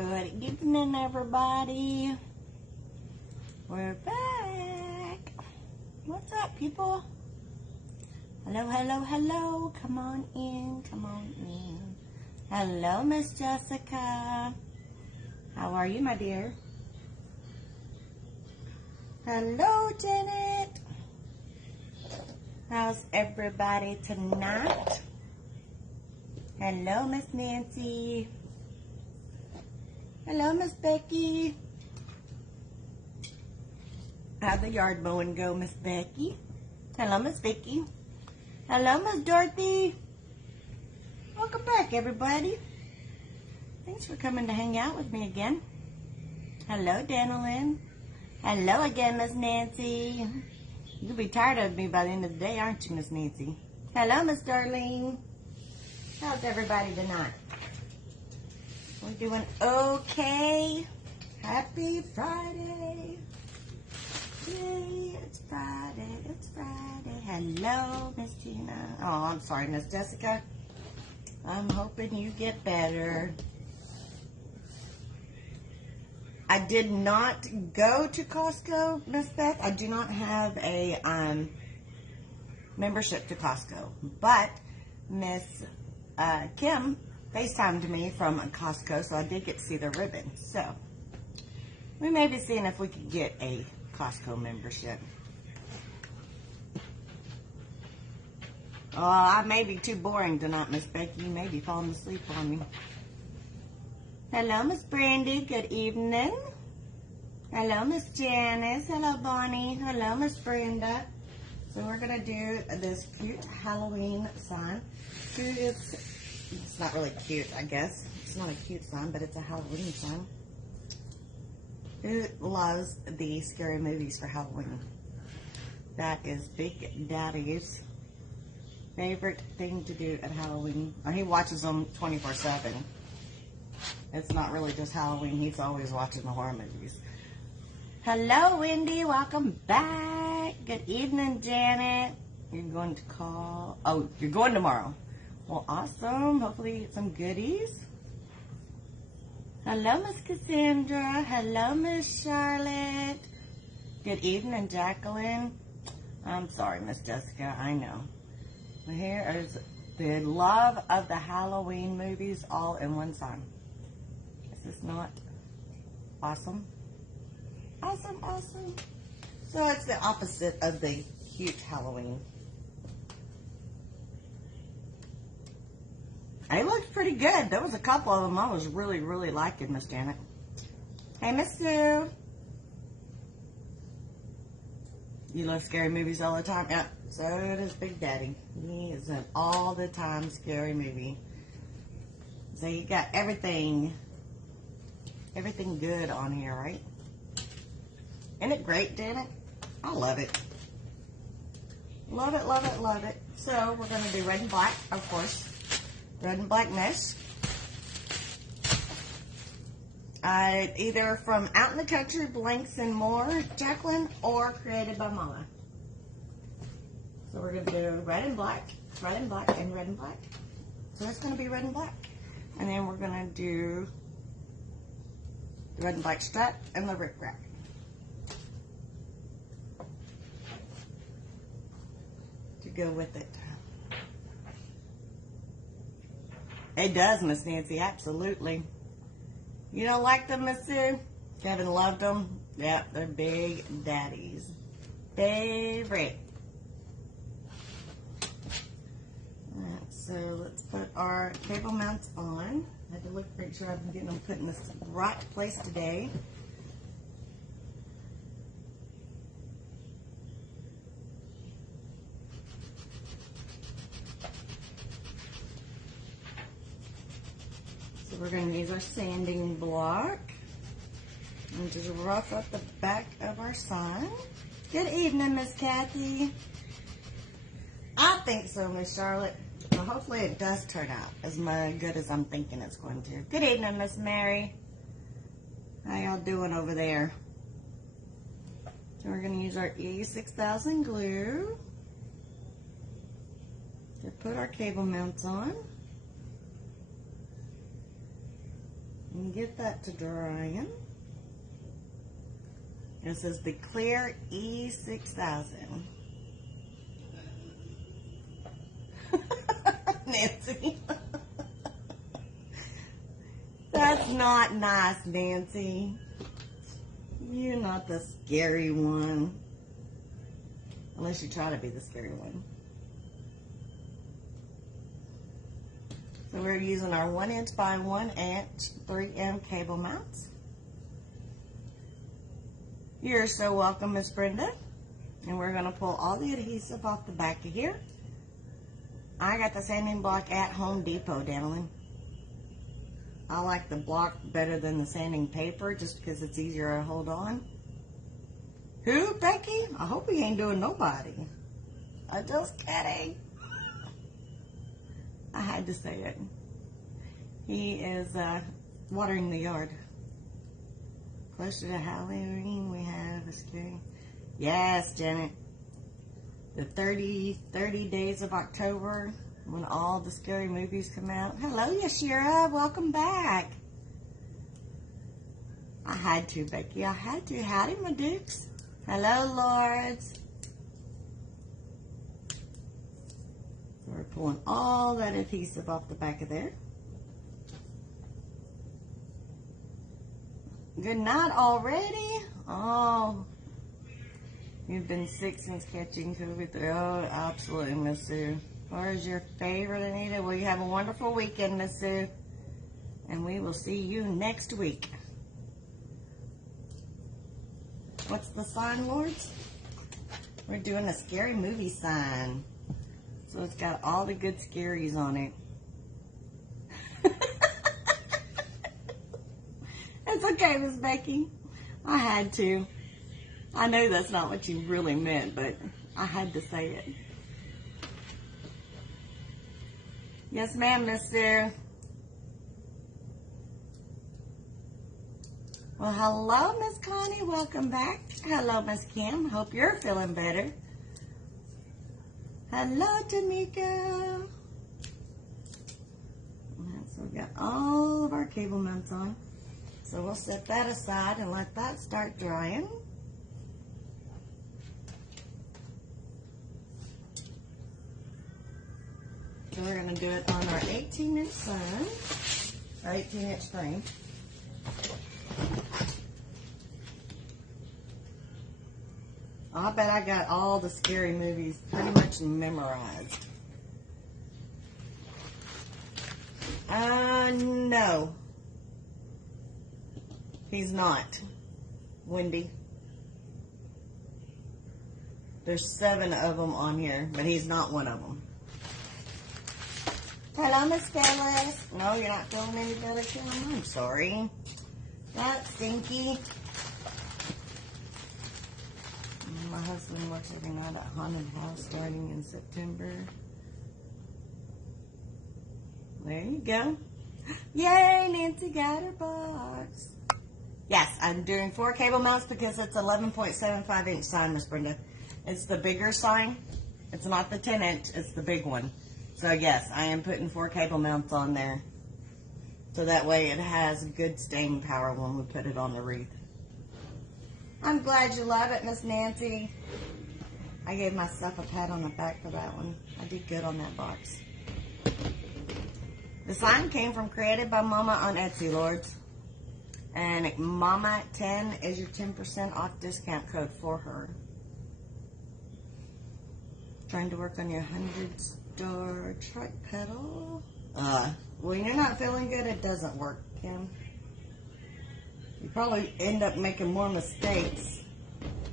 Good evening, everybody. We're back. What's up, people? Hello, hello, hello. Come on in, come on in. Hello, Miss Jessica. How are you, my dear? Hello, Janet. How's everybody tonight? Hello, Miss Nancy. Hello, Miss Becky. How'd the yard mowing go, Miss Becky? Hello, Miss Vicky. Hello, Miss Dorothy. Welcome back, everybody. Thanks for coming to hang out with me again. Hello, Danilyn. Hello again, Miss Nancy. You'll be tired of me by the end of the day, aren't you, Miss Nancy? Hello, Miss Darlene. How's everybody tonight? We're doing okay. Happy Friday. Yay, it's Friday, it's Friday. Hello, Miss Tina. Oh, I'm sorry, Miss Jessica. I'm hoping you get better. I did not go to Costco, Miss Beth. I do not have a membership to Costco. But Miss Kim FaceTimed me from Costco, so I did get to see the ribbon. So we may be seeing if we could get a Costco membership. Oh, I may be too boring tonight, Miss Becky. You may be falling asleep on me. Hello, Miss Brandy. Good evening. Hello, Miss Janice. Hello, Bonnie. Hello, Miss Brenda. So we're going to do this cute Halloween sign. Cute is, it's not really cute, I guess. It's not a cute sign, but it's a Halloween sign. Who loves the scary movies for Halloween? That is Big Daddy's favorite thing to do at Halloween. Or he watches them 24/7. It's not really just Halloween. He's always watching the horror movies. Hello, Wendy. Welcome back. Good evening, Janet. You're going to call. Oh, you're going tomorrow. Well, awesome. Hopefully you get some goodies. Hello, Miss Cassandra. Hello, Miss Charlotte. Good evening, Jacqueline. I'm sorry, Miss Jessica. I know. Here is the love of the Halloween movies all in one sign. Is this not awesome? Awesome, awesome. So it's the opposite of the cute Halloween. It looks pretty good. There was a couple of them I was really, really liking, Miss Janet. Hey, Miss Sue. You love scary movies all the time? Yeah, so does Big Daddy. He is an all the time scary movie. So you got everything good on here, right? Isn't it great, Janet? I love it. Love it, love it, love it. So we're going to do red and black, of course. Red and black mesh. Either from Out in the Country, Blanks and More, Jacqueline, or created by Mama. So we're going to do red and black, and red and black. So it's going to be red and black. And then we're going to do the red and black strap and the rickrack. To go with it. It does, Miss Nancy, absolutely. You don't like them, Miss Sue? Kevin loved them. Yep, they're Big Daddy's favorite. Alright, so let's put our cable mounts on. I had to look, make sure I'm getting them put in this right place today. We're going to use our sanding block and just rough up the back of our sign. Good evening, Miss Kathy. I think so, Miss Charlotte. Well, hopefully it does turn out as good as I'm thinking it's going to. Good evening, Miss Mary. How y'all doing over there? So we're going to use our E6000 glue to put our cable mounts on. And get that to drying. This is the clear E6000. Nancy. That's not nice, Nancy. You're not the scary one. Unless you try to be the scary one. So we're using our 1 inch by 1 inch 3M cable mounts. You're so welcome, Miss Brenda. And we're going to pull all the adhesive off the back of here. I got the sanding block at Home Depot, Danilyn. I like the block better than the sanding paper just because it's easier to hold on. Who, Becky? I hope he ain't doing nobody. I'm just kidding. I had to say it. He is watering the yard. Closer to Halloween, we have a scary. Yes, Janet. The 30 days of October, when all the scary movies come out. Hello, Yashira. Welcome back. I had to, Becky. I had to. Howdy, my dukes. Hello, Lords. So we're pulling all that adhesive off the back of there. Good night already? Oh, you've been sick since catching COVID. Oh, absolutely, Miss Sue. Where's your favorite, Anita? Well, you have a wonderful weekend, Miss Sue. And we will see you next week. What's the sign, Lords? We're doing a scary movie sign. So it's got all the good scaries on it. It's okay, Miss Becky. I had to. I know that's not what you really meant, but I had to say it. Yes, ma'am, Miss Sue. Well, hello, Miss Connie. Welcome back. Hello, Miss Kim. Hope you're feeling better. Hello, Tamika. So we got all of our cable mounts on. So we'll set that aside and let that start drying. So we're going to do it on our 18-inch sign, our 18-inch frame. I bet I got all the scary movies pretty much memorized. No. He's not. Wendy. There's 7 of them on here, but he's not one of them. Hello, Miss Phyllis. No, you're not feeling any better, Kim? I'm sorry. That's stinky. My husband works every night at Haunted House starting in September. There you go. Yay, Nancy got her box. Yes, I'm doing 4 cable mounts because it's 11.75 inch sign, Miss Brenda. It's the bigger sign. It's not the 10 inch, it's the big one. So yes, I am putting 4 cable mounts on there. So that way it has good staying power when we put it on the wreath. I'm glad you love it, Miss Nancy. I gave myself a pat on the back for that one. I did good on that box. The sign came from Created by Mama on Etsy, Lords. And Mama 10 is your 10% off discount code for her. Trying to work on your 100-star truck pedal. When you're not feeling good, it doesn't work, Kim. You probably end up making more mistakes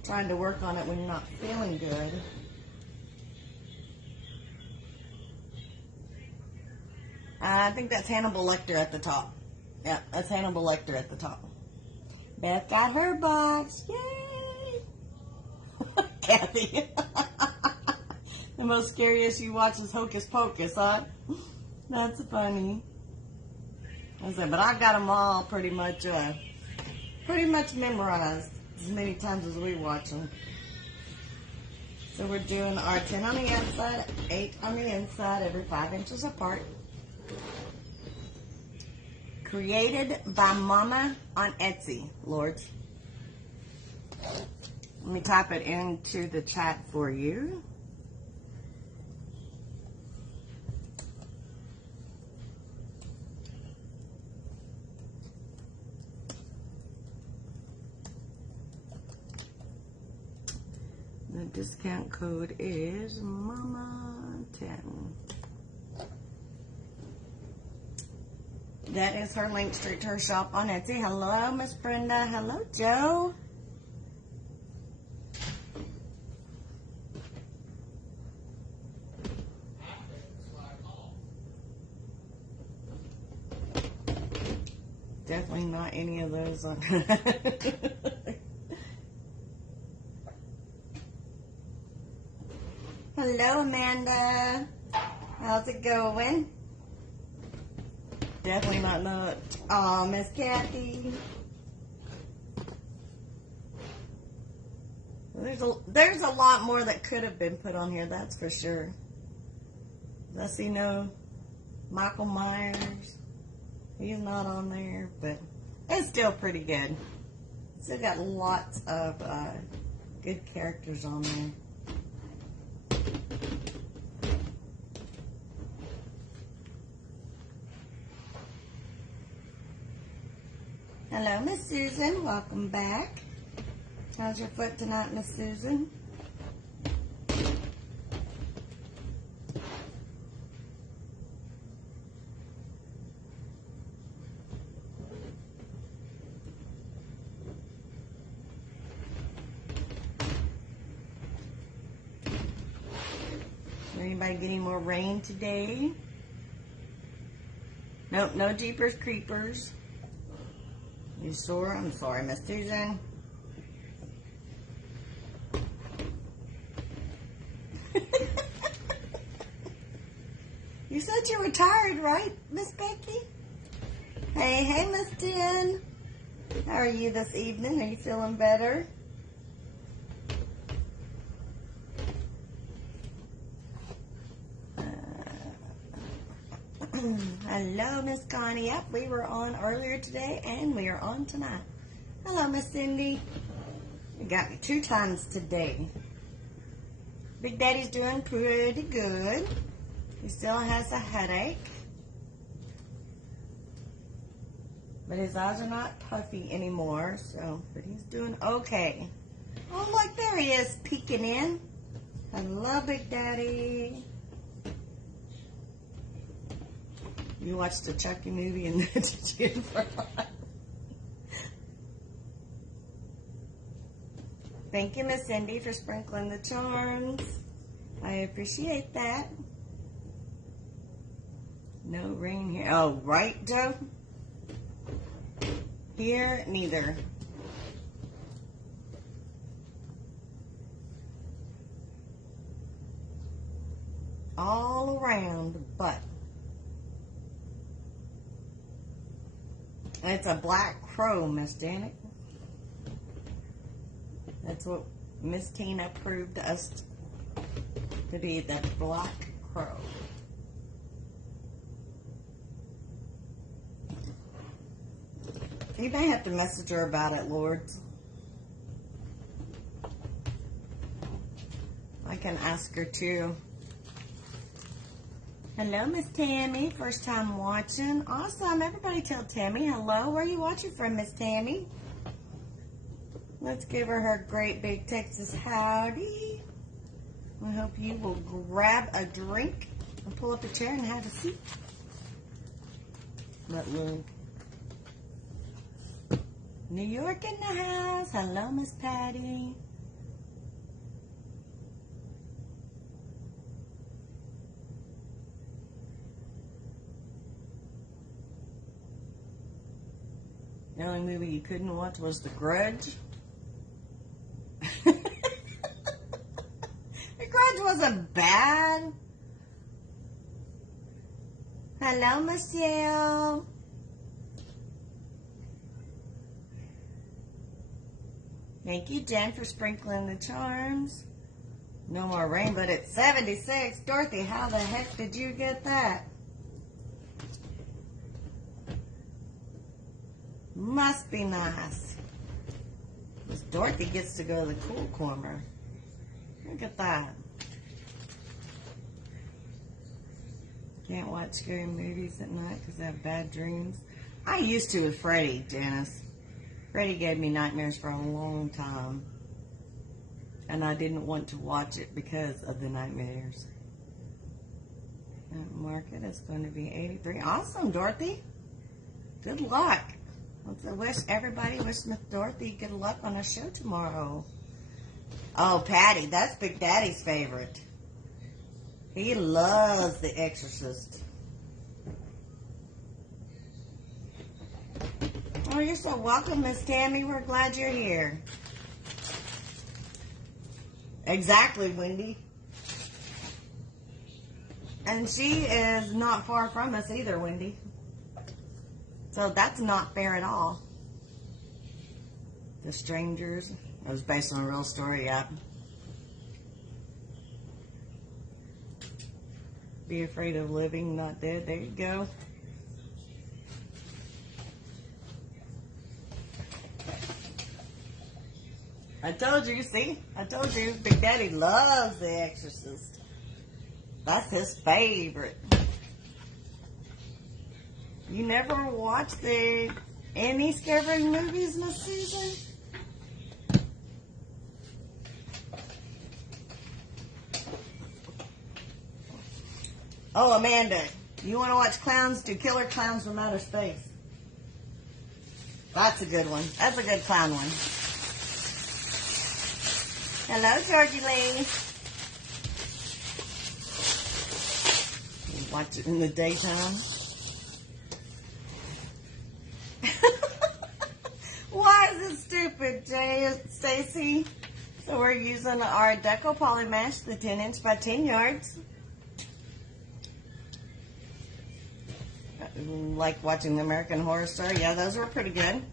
trying to work on it when you're not feeling good. I think that's Hannibal Lecter at the top. Yeah, that's Hannibal Lecter at the top. Beth got her box. Yay! Kathy. The most scariest you watch is Hocus Pocus, huh? That's funny. I said, but I got them all pretty much memorized as many times as we watch them. So we're doing our 10 on the outside, 8 on the inside, every 5 inches apart. Created by Mama on Etsy, Lord. Let me type it into the chat for you. The discount code is Mama10. That is her link straight to her shop on Etsy. Hello, Miss Brenda. Hello, Joe. Definitely not any of those on. Hello, Amanda. How's it going? Definitely not. Oh, Miss Kathy. There's a lot more that could have been put on here, that's for sure. I see no Michael Myers. He's not on there, but it's still pretty good. Still got lots of good characters on there. Hello, Miss Susan. Welcome back. How's your foot tonight, Miss Susan? Anybody getting more rain today? Nope, no Jeepers Creepers. You sore? I'm sorry, Miss Susan. You said you were tired, right, Miss Becky? Hey, Miss Jen. How are you this evening? Are you feeling better? Hello, Miss Connie. Yep, we were on earlier today, and we are on tonight. Hello, Miss Cindy. You got me 2 times today. Big Daddy's doing pretty good. He still has a headache, but his eyes are not puffy anymore, so, but he's doing okay. Oh, look, there he is, peeking in. Hello, Big Daddy. You watched the Chucky movie and did you forgot? Thank you, Miss Cindy, for sprinkling the charms. I appreciate that. No rain here. Oh, right, Joe? Here, neither. All around, but it's a black crow, Miss Janet. That's what Miss Tina proved us to be, that black crow. You may have to message her about it, Lord. I can ask her too. Hello, Miss Tammy. First time watching. Awesome. Everybody tell Tammy hello. Where are you watching from, Miss Tammy? Let's give her great big Texas howdy. I hope you will grab a drink and pull up a chair and have a seat. Let Lou. New York in the house. Hello, Miss Patty. The only movie you couldn't watch was The Grudge. The Grudge wasn't bad. Hello, Michelle. Thank you, Jen, for sprinkling the charms. No more rain, but it's 76. Dorothy, how the heck did you get that? Must be nice. Miss Dorothy gets to go to the cool corner. Look at that. Can't watch scary movies at night because I have bad dreams. I used to with Freddie, Janice. Freddie gave me nightmares for a long time. And I didn't want to watch it because of the nightmares. That market is going to be 83. Awesome, Dorothy. Good luck. Wish Miss Dorothy good luck on her show tomorrow. Oh, Patty, that's Big Daddy's favorite. He loves The Exorcist. Oh, you're so welcome, Miss Tammy. We're glad you're here. Exactly, Wendy. And she is not far from us either, Wendy. So that's not fair at all. The Strangers. It was based on a real story, yeah. Be afraid of living, not dead. There you go. I told you, see? I told you, Big Daddy loves The Exorcist. That's his favorite. You never watched any scary movies, Miss Susan? Oh, Amanda, you want to watch clowns? Do Killer Clowns from Outer Space. That's a good one. That's a good clown one. Hello, Georgie Lee. You watch it in the daytime. Why is it stupid, Stacy? So we're using our deco poly mesh, the 10 inch by 10 yards. Like watching the American Horror Story. Yeah, those were pretty good.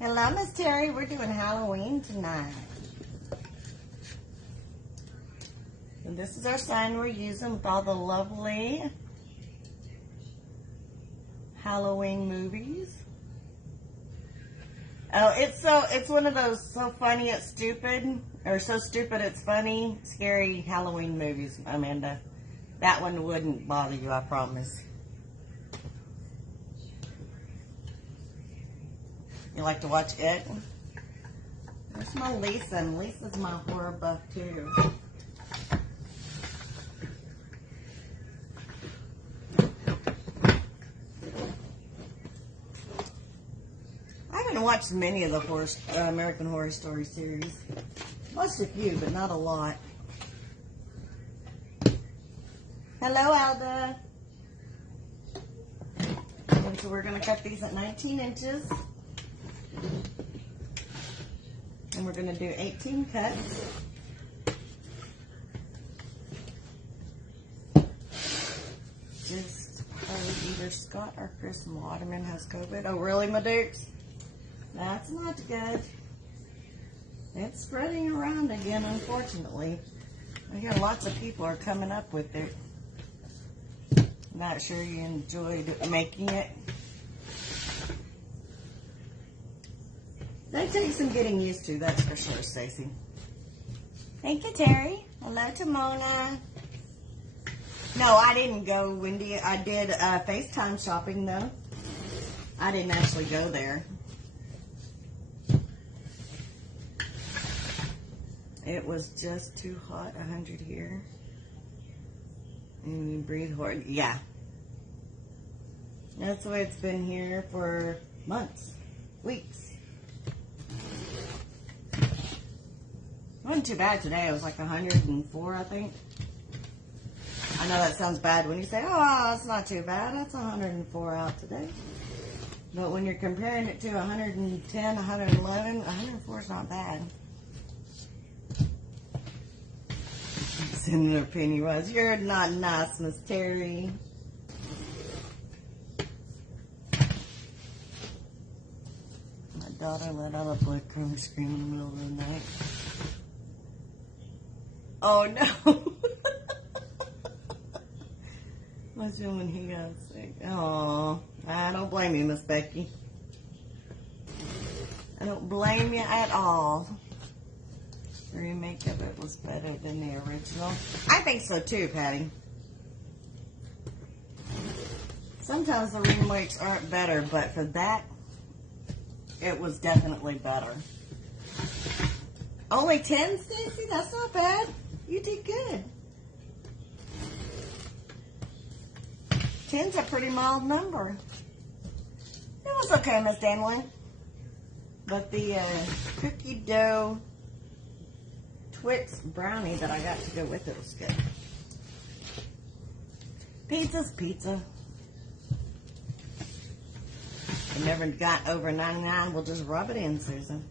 Hello, Miss Terry. We're doing Halloween tonight. And this is our sign we're using with all the lovely Halloween movies. Oh, it's one of those so funny it's stupid, or so stupid it's funny, scary Halloween movies, Amanda. That one wouldn't bother you, I promise. You like to watch it? There's my Lisa, and Lisa's my horror buff too. I haven't watched many of the American Horror Story series. Watched a few, but not a lot. Hello, Alda. And so we're going to cut these at 19 inches. And we're going to do 18 cuts. Just either Scott or Chris Waterman has COVID. Oh, really, my dukes? That's not good. It's spreading around again, unfortunately. I hear lots of people are coming up with it. Not sure you enjoyed making it. They take some getting used to, that's for sure, Stacy. Thank you, Terry. Hello to Mona. No, I didn't go, Wendy. I did FaceTime shopping, though. I didn't actually go there. It was just too hot, 100 here. And you breathe hard. Yeah. That's the way it's been here for months, weeks. It wasn't too bad today. It was like 104, I think. I know that sounds bad when you say, oh, it's not too bad. That's 104 out today. But when you're comparing it to 110, 111, 104 is not bad. Senator Pennywise, you're not nice, Miss Terry. My daughter let out a blood crumb scream in the middle of the night. Oh no! What's doing when he got sick? Oh, I don't blame you, Miss Becky. don't blame you at all. The remake of it was better than the original. I think so too, Patty. Sometimes the remakes aren't better, but for that, it was definitely better. Only 10, Stacy? That's not bad. You did good. 10's a pretty mild number. It was okay, Miss Danley. But the cookie dough Twix brownie that I got to go with it was good. Pizza's pizza. If it never got over 99, we'll just rub it in, Susan.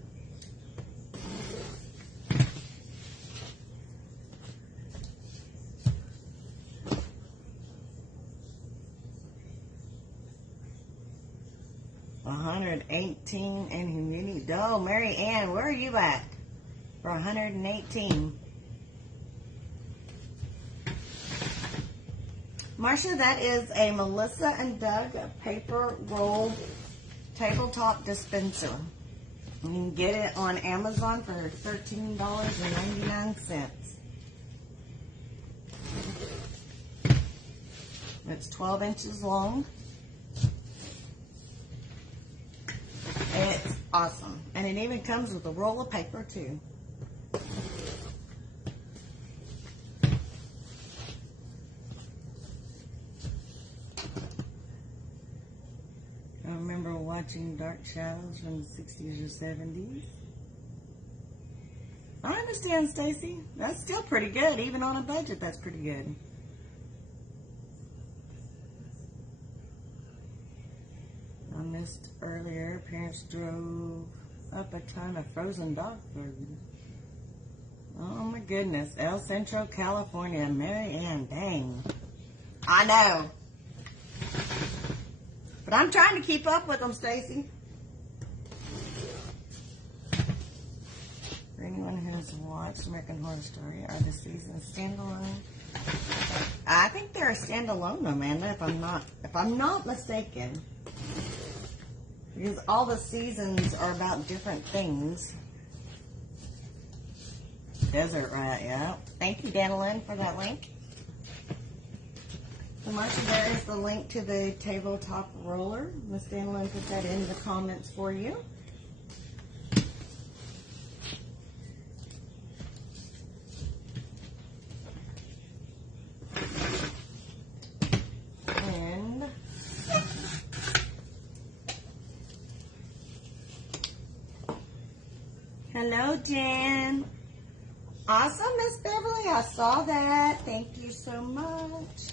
$118 and humidity. Oh, Mary Ann, where are you at for 118? Marcia, that is a Melissa and Doug paper rolled tabletop dispenser. You can get it on Amazon for $13.99. It's 12 inches long. It's awesome. And it even comes with a roll of paper too. I remember watching Dark Shadows from the 60s or 70s. I understand, Stacy. That's still pretty good. Even on a budget, that's pretty good. I missed earlier. Parents drove up a ton of frozen dog food. Oh my goodness. El Centro, California. Mary Ann, dang. I know. But I'm trying to keep up with them, Stacy. For anyone who's watched American Horror Story, are the seasons standalone? I think they're a standalone, Amanda, if I'm not mistaken. Because all the seasons are about different things. Desert Rat, yeah. Thank you, Danilyn, for that link. So, Marcia, there is the link to the tabletop roller. Miss Danilyn put that in the comments for you. And hello, Jen. Awesome, Miss Beverly. I saw that. Thank you so much.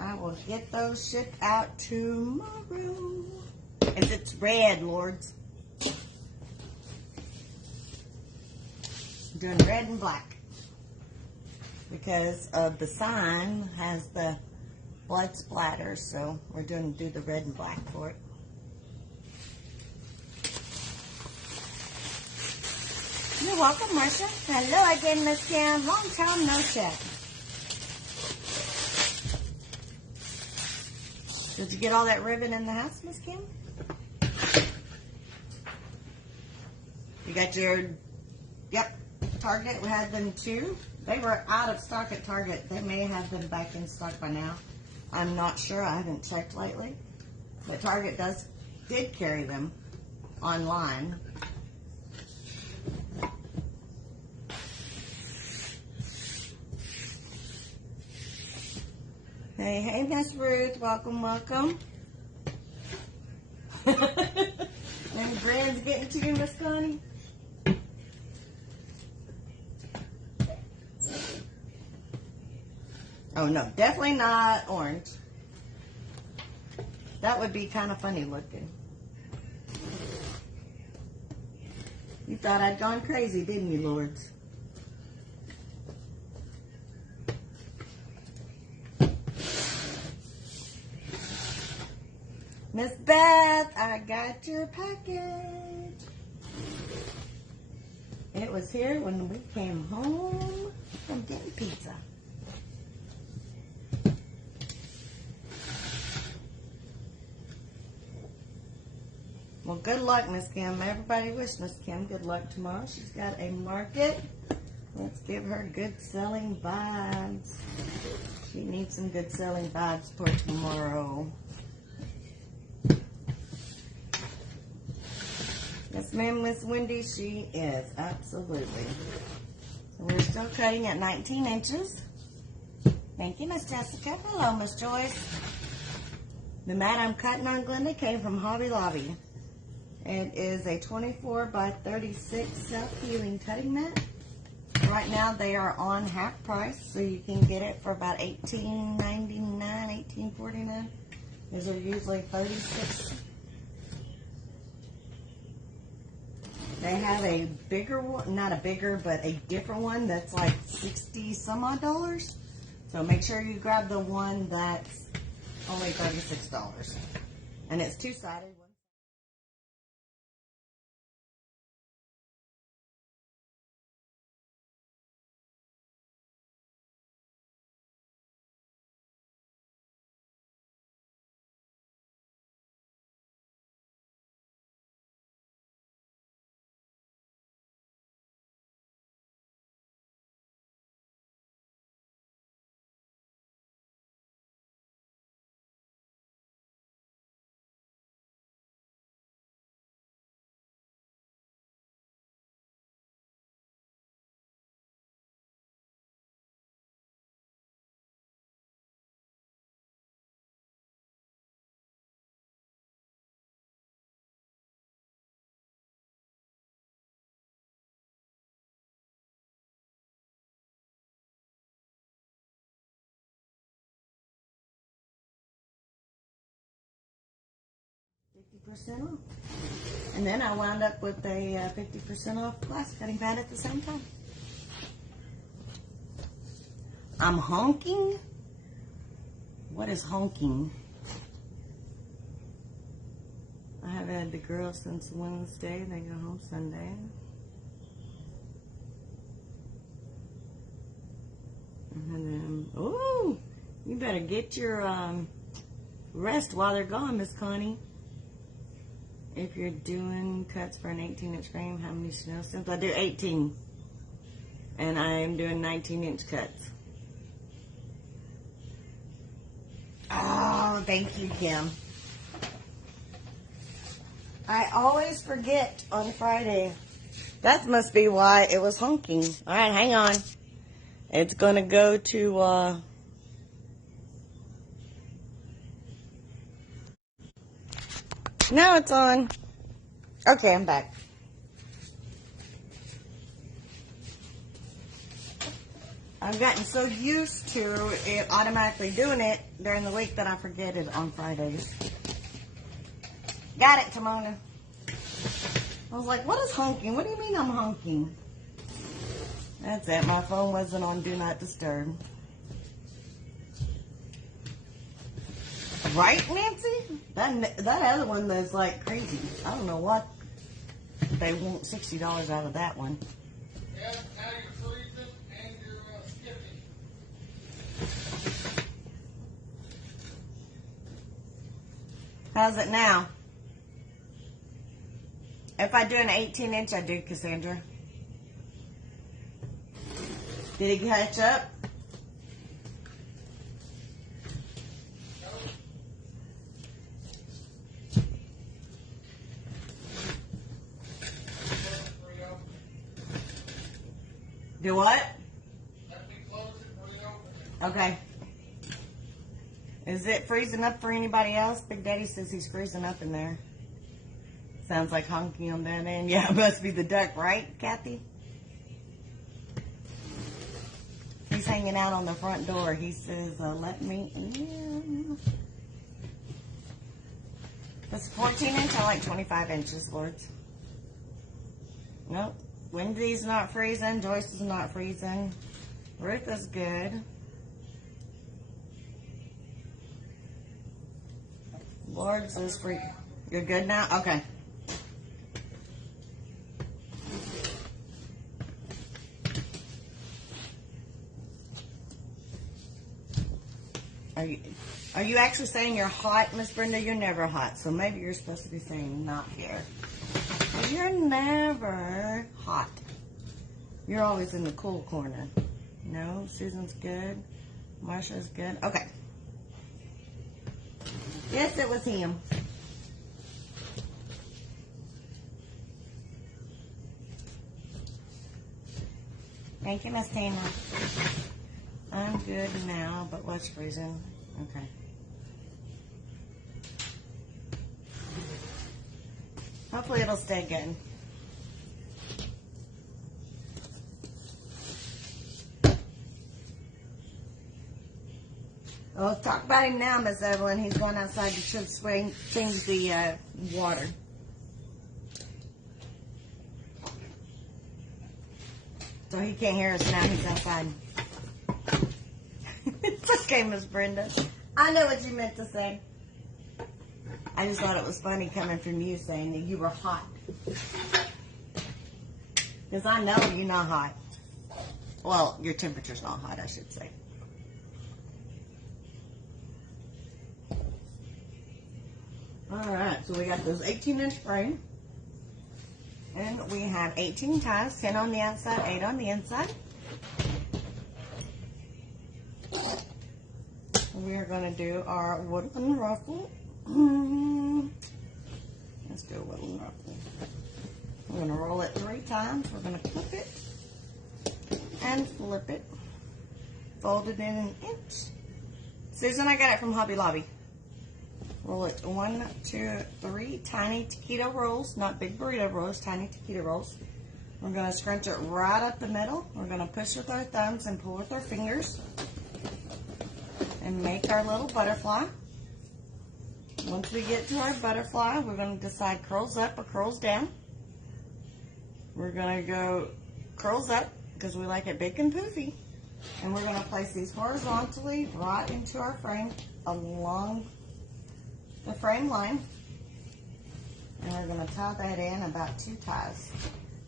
I will get those shipped out tomorrow. If it's red, Lords. I'm doing red and black. Because of the sign has the blood splatters, so we're going to do the red and black for it. You're welcome, Marcia. Hello again, Miss Cam. Long time no chat. Did you get all that ribbon in the house, Miss Kim? You got your, yep, Target. We had them too. They were out of stock at Target. They may have them back in stock by now. I'm not sure. I haven't checked lately. But Target did carry them online. Hey, hey, Miss Ruth. Welcome, welcome. And Brand's getting to you, Miss Connie. Oh, no. Definitely not orange. That would be kind of funny looking. You thought I'd gone crazy, didn't you, Lords? Miss Beth, I got your package. It was here when we came home from getting pizza. Well, good luck, Miss Kim. Everybody wish Miss Kim good luck tomorrow. She's got a market. Let's give her good selling vibes. She needs some good selling vibes for tomorrow. Yes, ma'am, Miss Wendy, she is. Absolutely. So we're still cutting at 19 inches. Thank you, Miss Jessica. Hello, Miss Joyce. The mat I'm cutting on, Glenda, came from Hobby Lobby. It is a 24 by 36 self-healing cutting mat. Right now they are on half price, so you can get it for about $18.99, $18.49. These are usually 36. They have a bigger one, not a bigger, but a different one that's like 60 some odd dollars. So make sure you grab the one that's only $36. And it's two-sided. %50 off. And then I wound up with a 50% off glass cutting pad at the same time. I'm honking? What is honking? I have had the girls since Wednesday. They go home Sunday. And then, ooh, you better get your rest while they're gone, Miss Connie. If you're doing cuts for an 18-inch frame, how many snow stems? I do 18. And I am doing 19-inch cuts. Oh, thank you, Kim. I always forget on Friday. That must be why it was honking. All right, hang on. It's going to go to... Now it's on. Okay, I'm back. I've gotten so used to it automatically doing it during the week that I forget it on Fridays. Got it, Timona. I was like, what is honking? What do you mean I'm honking? That's it. My phone wasn't on Do Not Disturb. Right, Nancy? That other one is like crazy. I don't know what they want $60 out of that one. Yeah, now you're freezing and you're skipping. How's it now? If I do an 18-inch, I do, Cassandra. Did he catch up? Do what? Let me close it, reopen it. Okay. Is it freezing up for anybody else? Big Daddy says he's freezing up in there. Sounds like honking on that end. Yeah, it must be the duck, right, Kathy? He's hanging out on the front door. He says, let me in. This 14-inch, I like 25 inches, Lords. Nope. Wendy's not freezing. Joyce is not freezing. Ruth is good. Lords is free. You're good now? Okay. Are you actually saying you're hot, Miss Brenda? You're never hot, so maybe you're supposed to be saying not here. But you're never hot. You're always in the cool corner. No, Susan's good. Marsha's good. Okay. Yes, it was him. Thank you, Miss Tina. I'm good now, but what's freezing? Okay. Hopefully it'll stay good. Oh, talk about him now, Miss Evelyn. He's going outside to change the water. So he can't hear us now. He's outside. It's okay, Miss Brenda. I know what you meant to say. I just thought it was funny coming from you saying that you were hot. Because I know you're not hot. Well, your temperature's not hot, I should say. Alright, so we got this 18-inch frame. And we have 18 ties, 10 on the outside, 8 on the inside. We are going to do our wooden ruffle. Let's do a wooden ruffle. We're going to roll it 3 times. We're going to clip it and flip it. Fold it in an inch. Susan, I got it from Hobby Lobby. Roll it 1, 2, 3 tiny taquito rolls, not big burrito rolls, tiny taquito rolls. We're going to scrunch it right up the middle. We're going to push with our thumbs and pull with our fingers and make our little butterfly. Once we get to our butterfly, we're going to decide curls up or curls down. We're going to go curls up because we like it big and poofy. And we're going to place these horizontally right into our frame along the frame line, and we're going to tie that in about 2 ties,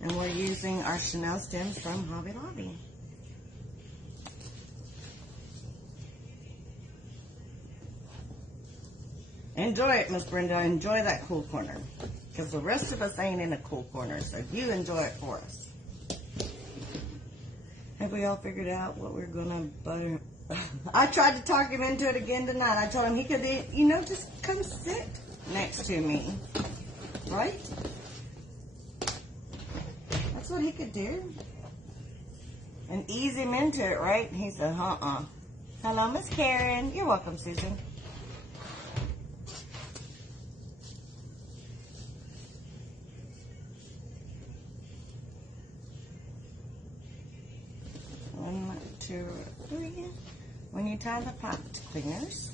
and we're using our Chanel stems from Hobby Lobby. Enjoy it, Miss Brenda. Enjoy that cool corner, because the rest of us ain't in a cool corner, so you enjoy it for us. Have we all figured out what we're going to butter? I tried to talk him into it again tonight. I told him he could, you know, just come sit next to me, right? That's what he could do. And ease him into it, right? And he said, Hello, Miss Karen. You're welcome, Susan. One, 2, 3. When you tie the pot cleaners,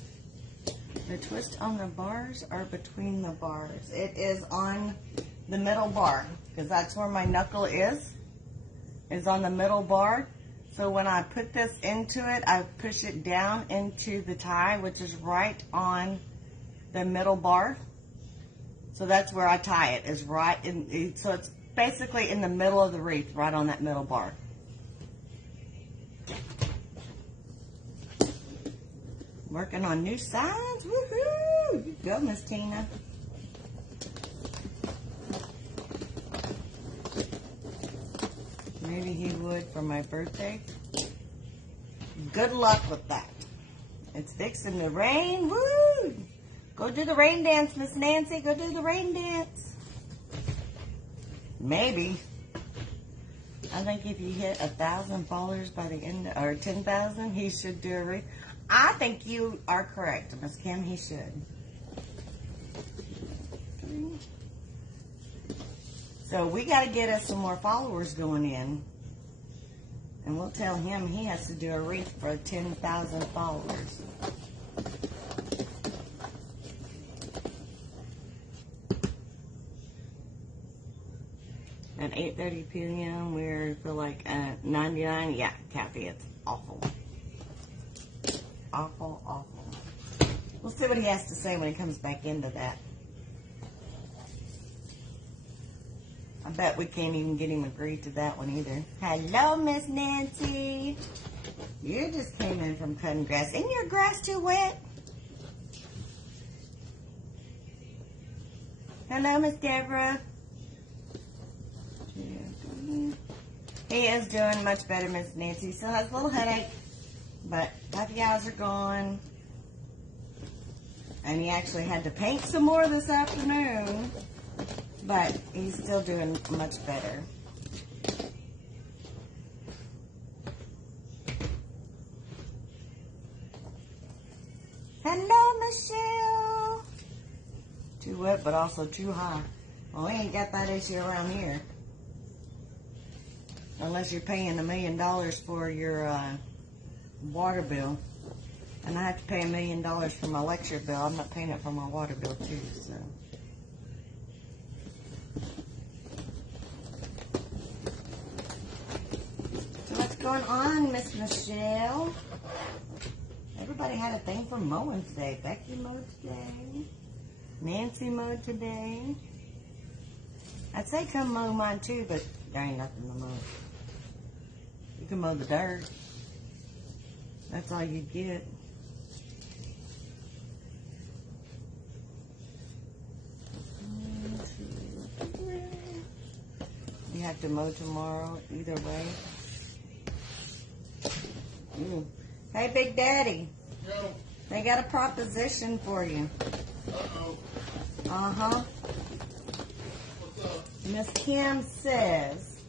the twist on the bars are between the bars. It is on the middle bar, because that's where my knuckle is on the middle bar. So when I put this into it, I push it down into the tie, which is right on the middle bar. So that's where I tie it, is right in, so it's basically in the middle of the wreath, right on that middle bar. Working on new sides. Woohoo! You go, Miss Tina. Maybe he would for my birthday. Good luck with that. It's fixing to rain. Woo! Go do the rain dance, Miss Nancy. Go do the rain dance. Maybe. I think if you hit 1,000 followers by the end, or 10,000, he should do a wreath. I think you are correct, Miss Kim. He should. So we got to get us some more followers going in. And we'll tell him he has to do a wreath for 10,000 followers. At 8:30 p.m. we feel like 99. Yeah, Kathy, it's awful. Awful, awful. We'll see what he has to say when he comes back into that. I bet we can't even get him agreed to that one either. Hello, Miss Nancy. You just came in from cutting grass. Isn't your grass too wet? Hello, Miss Deborah. He is doing much better, Miss Nancy. Still has a little headache, but puppy eyes are gone. And he actually had to paint some more this afternoon, but he's still doing much better. Hello, Michelle. Too wet, but also too high. Well, we ain't got that issue around here. Unless you're paying $1 million for your water bill. And I have to pay $1 million for my electric bill. I'm not paying it for my water bill too, so. So what's going on, Miss Michelle? Everybody had a thing for mowing today. Becky mowed today. Nancy mowed today. I'd say come mow mine too, but there ain't nothing to mow. You can mow the dirt. That's all you get. You have to mow tomorrow, either way. Ooh. Hey, Big Daddy. Yo. They got a proposition for you. Uh-oh. Uh-huh. What's up? Miss Kim says,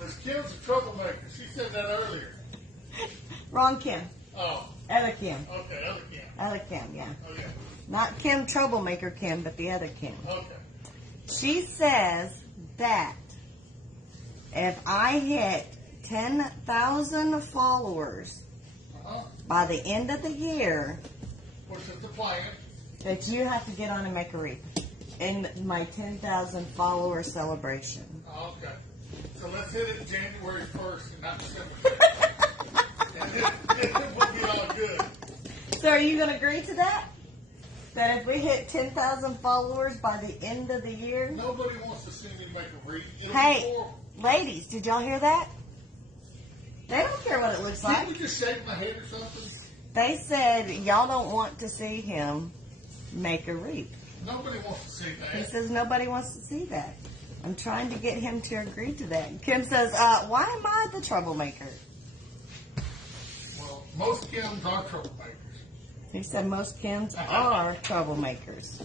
Miss Kim's a troublemaker. She said that earlier. wrong Kim. Oh, Other Kim. okay, other Kim. Other Kim, yeah. Okay, Not Kim Troublemaker Kim, but the other Kim. okay. She says that if I hit 10,000 followers Uh-huh. by the end of the year, Which is the plan. that you have to get on and make a wreath in my 10,000 follower celebration. Okay. So let's hit it January 1st and not December 2nd. And it will be all good. So are you going to agree to that? That if we hit 10,000 followers by the end of the year? Nobody wants to see me make a wreath. It'll be Hey, horrible. ladies, did y'all hear that? They don't care what it looks like. Can't we just shake my head or something? They said y'all don't want to see him make a wreath. Nobody wants to see He that. says nobody wants to see that. I'm trying to get him to agree to that. Kim says, why am I the troublemaker? Well, most Kims are troublemakers. He said most Kims are troublemakers.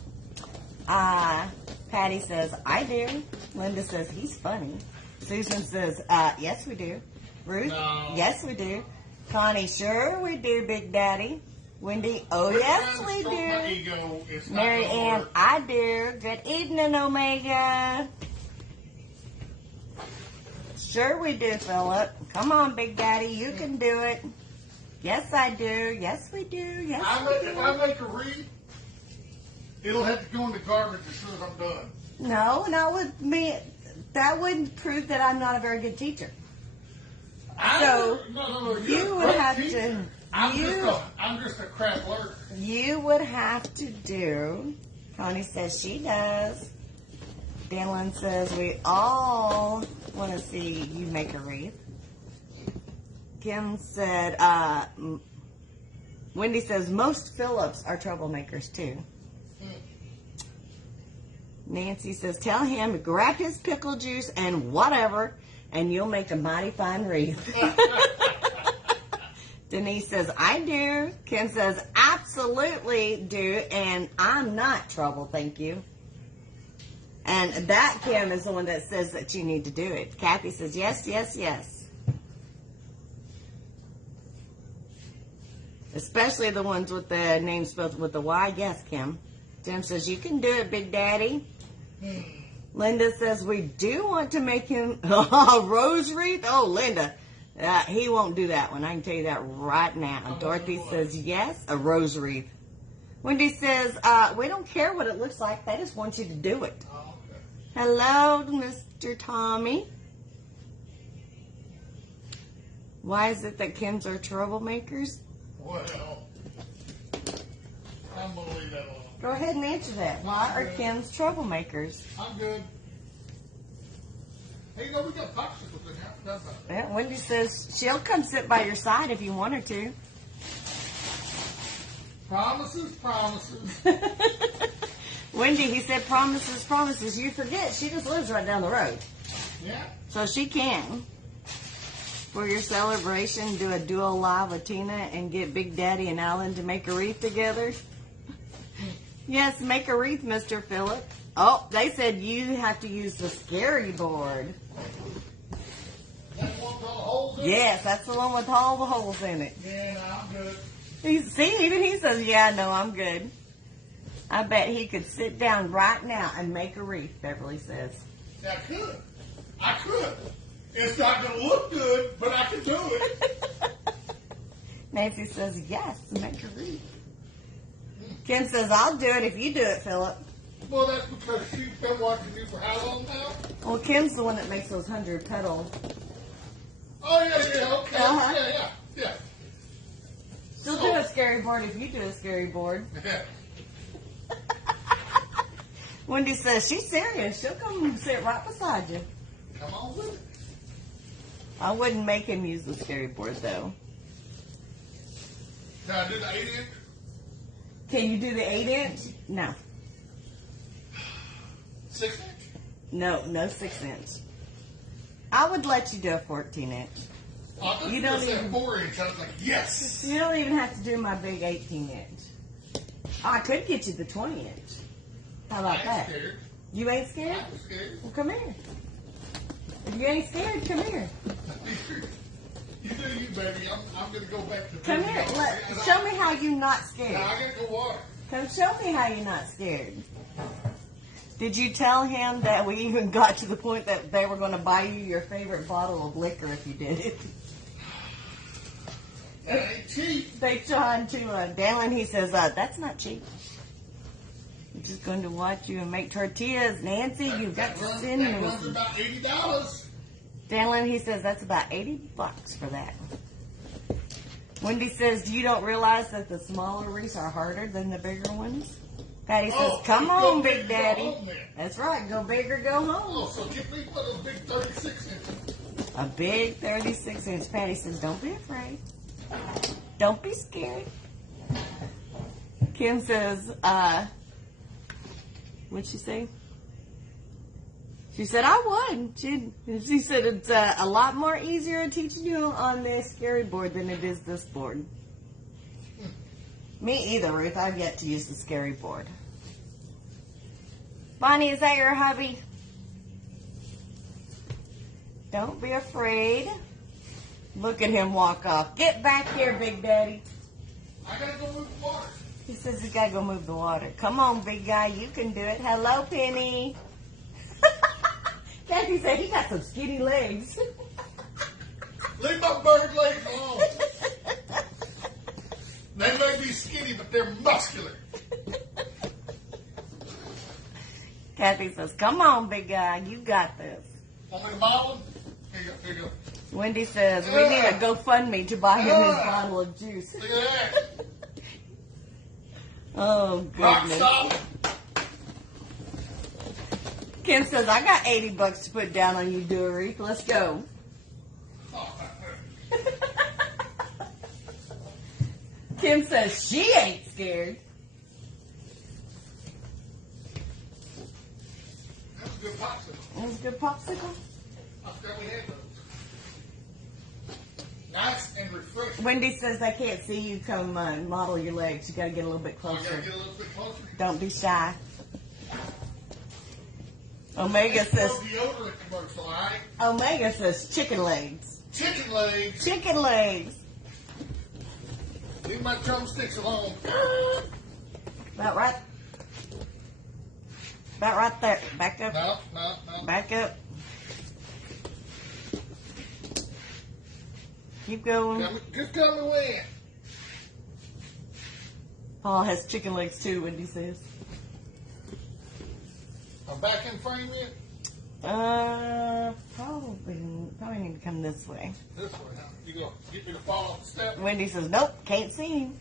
Patty says, I do. Linda says, he's funny. Susan says, yes, we do. Ruth, No. yes, we do. Connie, sure we do, Big Daddy. Wendy, oh, Quit yes, trying to we stroke my do. ego. It's not Mary gonna Ann, work. I do. Good evening, Omega. Sure we do, Philip. Come on, Big Daddy, you can do it. Yes, I do. Yes, we do. Yes, we If I do. make a wreath, it'll have to go in the garbage as soon as I'm done. No, not with me. That wouldn't prove that I'm not a very good teacher. So, No, you you're a would great have teacher. to- I'm just a crap lurker. You would have to do. Connie says she does. Dylan says we all want to see you make a wreath. Kim said, Wendy says most Phillips are troublemakers too. Nancy says, tell him to grab his pickle juice and whatever, and you'll make a mighty fine wreath. Denise says, I do. Kim says, absolutely do, and I'm not trouble, thank you. And that Kim is the one that says that you need to do it. Kathy says, yes, yes, yes. Especially the ones with the names spelled with the Y. Yes, Kim. Jim says, you can do it, Big Daddy. Linda says, we do want to make him a rose wreath. Oh, Linda, he won't do that one. I can tell you that right now. Dorothy says, yes, a rose wreath. Wendy says, we don't care what it looks like. They just want you to do it. Oh, okay. Hello, Mr. Tommy. Why is it that Kims are troublemakers? Well, I'm going to leave that alone. Go ahead and answer that. Why are Kims troublemakers? I'm good. Hey, you know, we got popsicles in here. That's not bad. Yeah, Wendy says she'll come sit by your side if you want her to. Promises, promises. Wendy, he said promises, promises. You forget, she just lives right down the road. Yeah. So she can. For your celebration, do a duo live with Tina and get Big Daddy and Alan to make a wreath together. Yes, make a wreath, Mr. Phillip. Oh, they said you have to use the scary board. That one with all the holes in it? Yes, that's the one with all the holes in it. Yeah, no, I'm good. Even he says, yeah, no, I'm good. I bet he could sit down right now and make a wreath, Beverly says. Yeah, I could. It's not going to look good, but I can do it. Nancy says, yes, make a wreath. Kim says, I'll do it if you do it, Philip. Well, that's because she's been watching you for how long now? Well, Kim's the one that makes those 100 petals. Oh, yeah, okay. Uh-huh. Yeah. She'll do a scary board if you do a scary board. Yeah. Wendy says, she's serious. She'll come sit right beside you. Come on with it. I wouldn't make him use the scary board, though. Can I do the 8-inch? Can you do the 8-inch? No. 6-inch? No 6-inch. I would let you do a 14-inch. Oh, I thought You you don't just said even- 4-inch. I was like, yes. You don't even have to do my big 18-inch. I could get you the 20-inch. How I about ain't that? scared. You ain't scared? I'm scared. Well, come here. If you ain't scared, come here. You do you, baby. I'm going to go back to Come here. Show me how you're not scared. Now, I got to go water. Come show me how you're not scared. Did you tell him that we even got to the point that they were going to buy you your favorite bottle of liquor if you did it? That ain't cheap. They tried to, Dallin, he says, that's not cheap. I'm just going to watch you and make tortillas. Nancy, you've got to send That runs me. about $80. Dallin, he says, that's about $80 for that. Wendy says, you don't realize that the smaller wreaths are harder than the bigger ones? Patty says, come on, Big Daddy. That's right, go big or go home. Oh, so get me one of those big 36-inch. A big 36-inch. Patty says, don't be afraid. Don't be scared. Kim says, what'd she say? She said, I would. She said it's a lot more easier teaching you on this scary board than it is this board. Me either, Ruth. I've yet to use the scary board. Bonnie, is that your hubby? Don't be afraid. Look at him walk off. Get back here, Big Daddy. I got to go move the water. He says he's got to go move the water. Come on, big guy. You can do it. Hello, Penny. Kathy said he got some skinny legs. Leave my bird legs alone. They may be skinny, but they're muscular. Kathy says, come on, big guy. You got this. Want me to model them? Here you go. Wendy says, we need a GoFundMe to buy him his bottle of juice. Look at that. Oh, Rock goodness. solid. Kim says, I got $80 to put down on you, do a wreath. Let's go. Kim says she ain't scared. That's a good popsicle. That was a good popsicle. I forgot we had those. Nice and refreshing. Wendy says they can't see you come model your legs. You got to get a little bit I gotta closer. get a little bit closer. Don't be shy. Omega says, Deodorant commercial, all right? Omega says chicken legs. Chicken legs. Chicken legs. Leave my drumsticks alone. About right. About right there. Back up. No. Back up. Keep going. Just tell me when. Paul has chicken legs too, Wendy says. I'm back in frame yet? Probably need to come this way. This way, huh? You go get me to fall off the step? Wendy says, nope, can't see him.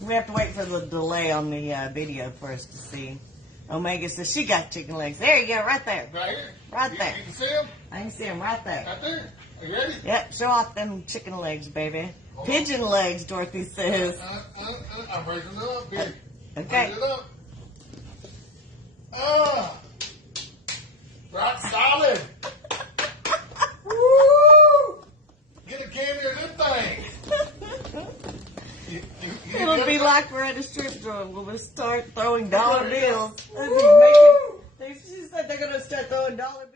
We have to wait for the delay on the video for us to see. Omega says she got chicken legs. There you go, right there. Right here. Right there. You can see them? I can see them right there. Right there. Are you ready? Yep, show off them chicken legs, baby. Pigeon legs, Dorothy says. I'm raising it up, baby. Okay. Raise it up. Right solid. Woo! Get a camera of this thing. It'll be like we're at a strip joint when we start throwing dollar bills. She said they're going to start throwing dollar bills.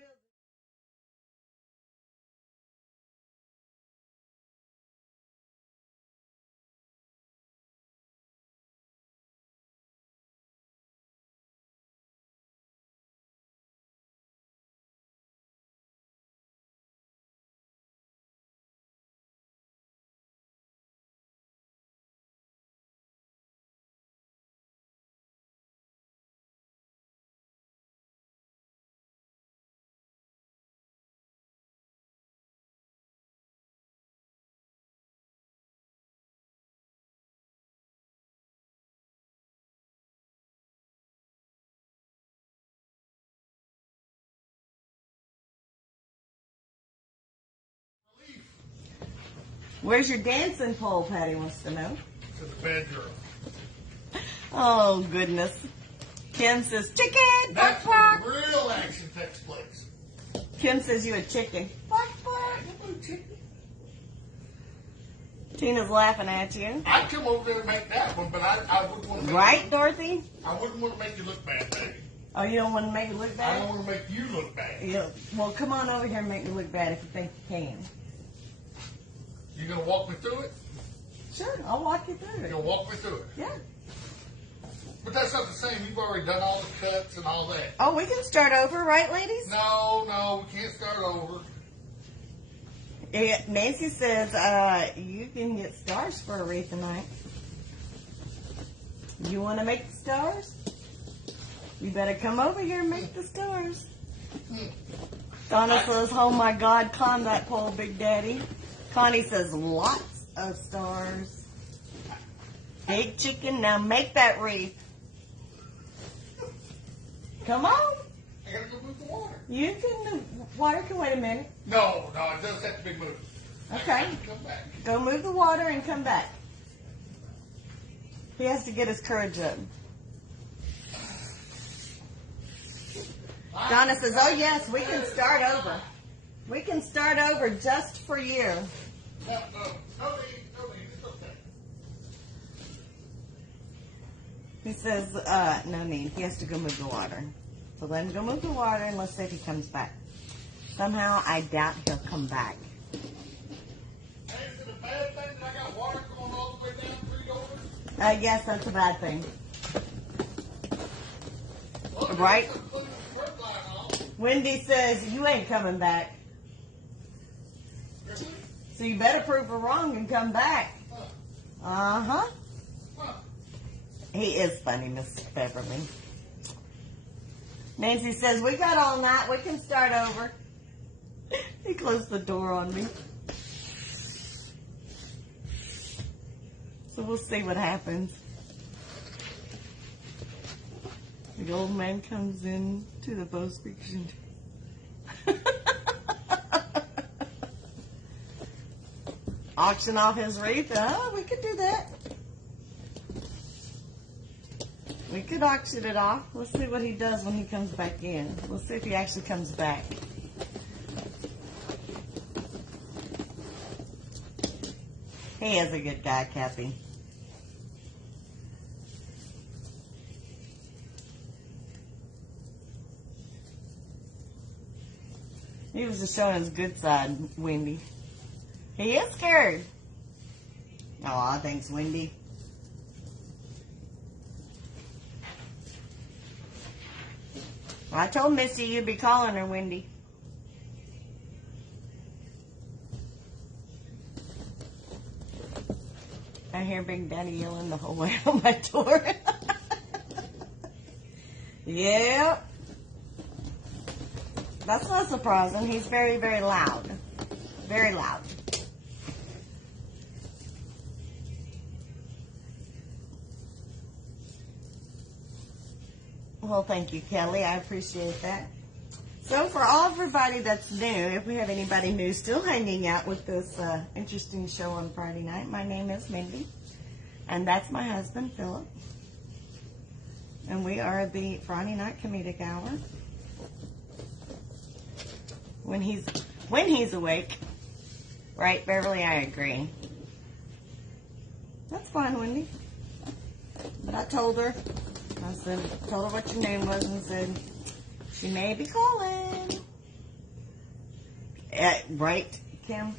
Where's your dancing pole, Patty wants to know. To the bedroom. Oh, goodness. Ken says, chicken! That's Bark, bark. where the real action takes place. Ken says you a chicken. Bark, bark. Tina's laughing at you. I'd come over there and make that one, but I wouldn't want to make Right, Dorothy? I wouldn't want to make you look bad, baby. Oh, you don't want to make it look I bad? don't want to make you look bad. Yeah. Well, come on over here and make me look bad if you think you can. You gonna walk me through it? Sure, I'll walk you through You it. gonna walk me through it? Yeah. But that's not the same. You've already done all the cuts and all that. Oh, we can start over, right, ladies? No, we can't start over. Yeah, Nancy says you can get stars for a wreath tonight. You want to make the stars? You better come over here and make the stars. Donna says, oh my God, climb that pole, Big Daddy. Connie says, lots of stars. Big chicken, now make that wreath. Come on. I gotta go move the water. You can, water can wait a minute. No, it does have to be moved. Okay. Come back. Go move the water and come back. He has to get his courage up. Donna says, oh yes, we can start over. We can start over just for you. No, it's okay. He says, no need. He has to go move the water. So let him go move the water and let's see if he comes back. Somehow I doubt he'll come back. Hey, is it a bad thing that I got water going all the way down 3 doors? Yes, that's a bad thing. Well, Right? it's putting the squirt line on. Wendy says, you ain't coming back. Really? So you better prove her wrong and come back. Uh-huh. Huh. He is funny, Miss Beverly. Nancy says, we got all night. We can start over. He closed the door on me. So we'll see what happens. The old man comes in to the bow speaking. Auction off his wreath. Oh, we could do that. We could auction it off. Let's see what he does when he comes back in. Let's see if he actually comes back. He is a good guy, Kathy. He was just showing his good side, Wendy. He is scared. Aw, thanks, Wendy. I told Missy you'd be calling her, Wendy. I hear Big Daddy yelling the whole way out my door. Yep. That's not surprising. He's very, very loud. Very loud. Well, thank you, Kelly. I appreciate that. So for all everybody that's new, if we have anybody new still hanging out with this interesting show on Friday night, my name is Mindy, and that's my husband, Philip. And we are the Friday Night Comedic Hour. When he's awake. Right, Beverly? I agree. That's fine, Wendy. But I told her what your name was and said she may be calling. Right, Kim?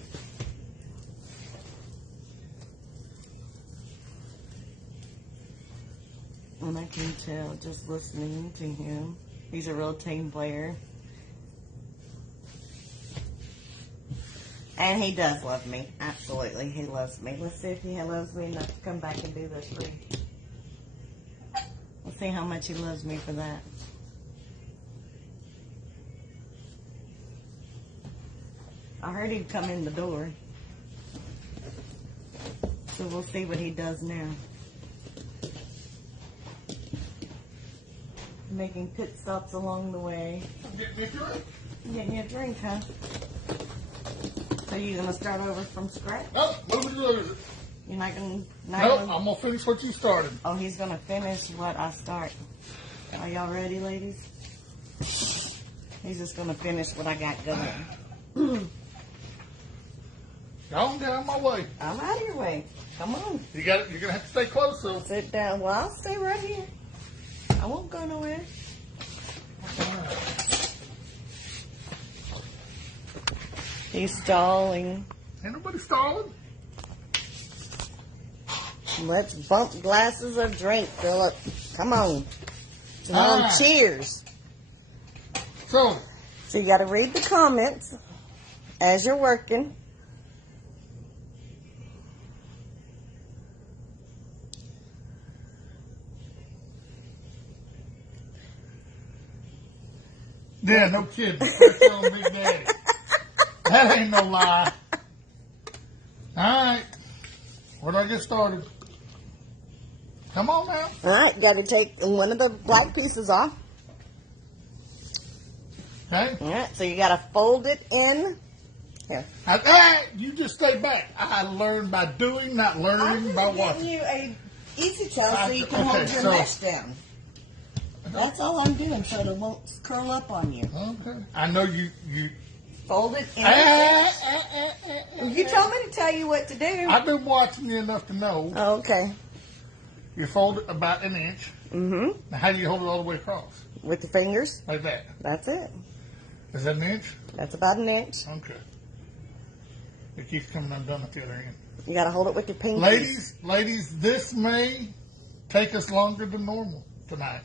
And I can tell just listening to him. He's a real team player. And he does love me. Absolutely, he loves me. Let's see if he loves me enough to come back and do this for me. We'll see how much he loves me for that. I heard he'd come in the door. So we'll see what he does now. Making pit stops along the way. Get me a drink. Getting you a drink, huh? So you're going to start over from scratch? Nope, move it over. You're not going to... Nope, I'm going to finish what you started. Oh, he's going to finish what I start. Are y'all ready, ladies? He's just going to finish what I got going. Don't get out of my way. I'm out of your way. Come on. You're going to have to stay close, though. Sit down. Well, I'll stay right here. I won't go nowhere. He's stalling. Ain't nobody stalling. Let's bump glasses of drink, Philip. Come on. Come on, right. Cheers. So you got to read the comments as you're working. yeah, no kidding. Pressure on Big Daddy. That ain't no lie. All right. Where do I get started? Come on now. All right, got to take one of the black pieces off. Okay. All right, so you got to fold it in. Here. You just stay back. I learn by doing, not learning by I'm watching. giving you a eztails so you can hold your mesh down. That's all I'm doing, so it won't curl up on you. Okay. I know you. Fold it in. You told me to tell you what to do. I've been watching you enough to know. Oh, okay. You fold it about an inch. Mm-hmm. Now, how do you hold it all the way across? With the fingers. Like that. That's it. Is that an inch? That's about an inch. Okay. It keeps coming undone at the other end. You got to hold it with your pinkies. Ladies, this may take us longer than normal tonight.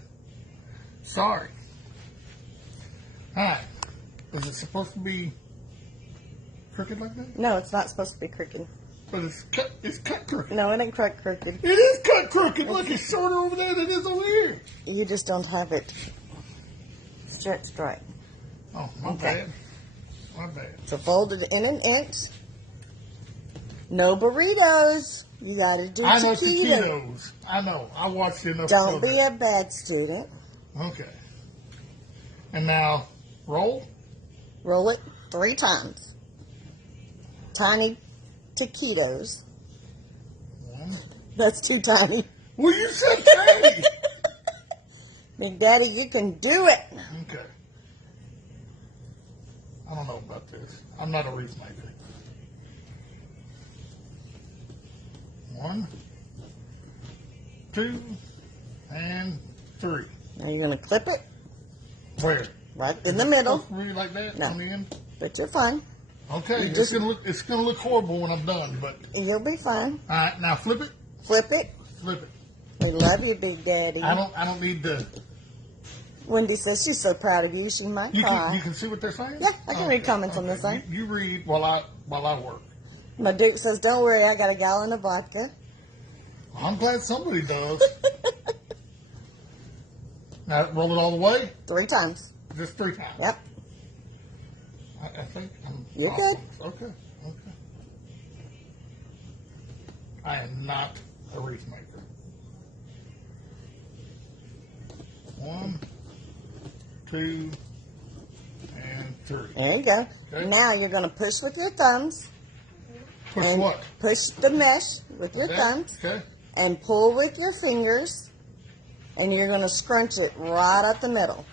Sorry. All right. Is it supposed to be crooked like that? No, it's not supposed to be crooked. But it's cut crooked. No, it ain't crooked. It is cut crooked. Look, it's shorter over there than it is over here. You just don't have it stretched right. Oh, my bad. My bad. So fold it in an inch. No burritos. You got to do I know taquitos. taquitos. I know. I watched you enough. Don't be a bad student. Okay. And now, roll. Roll it 3 times. Tiny taquitos. 1. That's too tiny. Well, you said tiny. Big Daddy, you can do it. Okay. I don't know about this. I'm not a wreath maker. 1, 2, and 3. Now you're going to clip it Where? right in the middle. Really like that No. on the end? But you're fine. Okay. You just- It's gonna look horrible when I'm done, but You'll be fine. all right. Now flip it. Flip it. Flip it. We love you, Big Daddy. I don't need the. Wendy says she's so proud of you, she might You cry. can see what they're saying. Yeah, I can read comments on this thing. You read while I work. My Duke says, don't worry, I got a gallon of vodka. Well, I'm glad somebody does. Now roll it all the way. 3 times. Just 3 times. Yep. I think I'm. You're off. good. Okay. I am not a wreath maker. 1, 2, and 3. There you go. Okay. Now you're going to push with your thumbs. Push and what? Push the mesh with your thumbs. Okay. And pull with your fingers. And you're going to scrunch it right up the middle.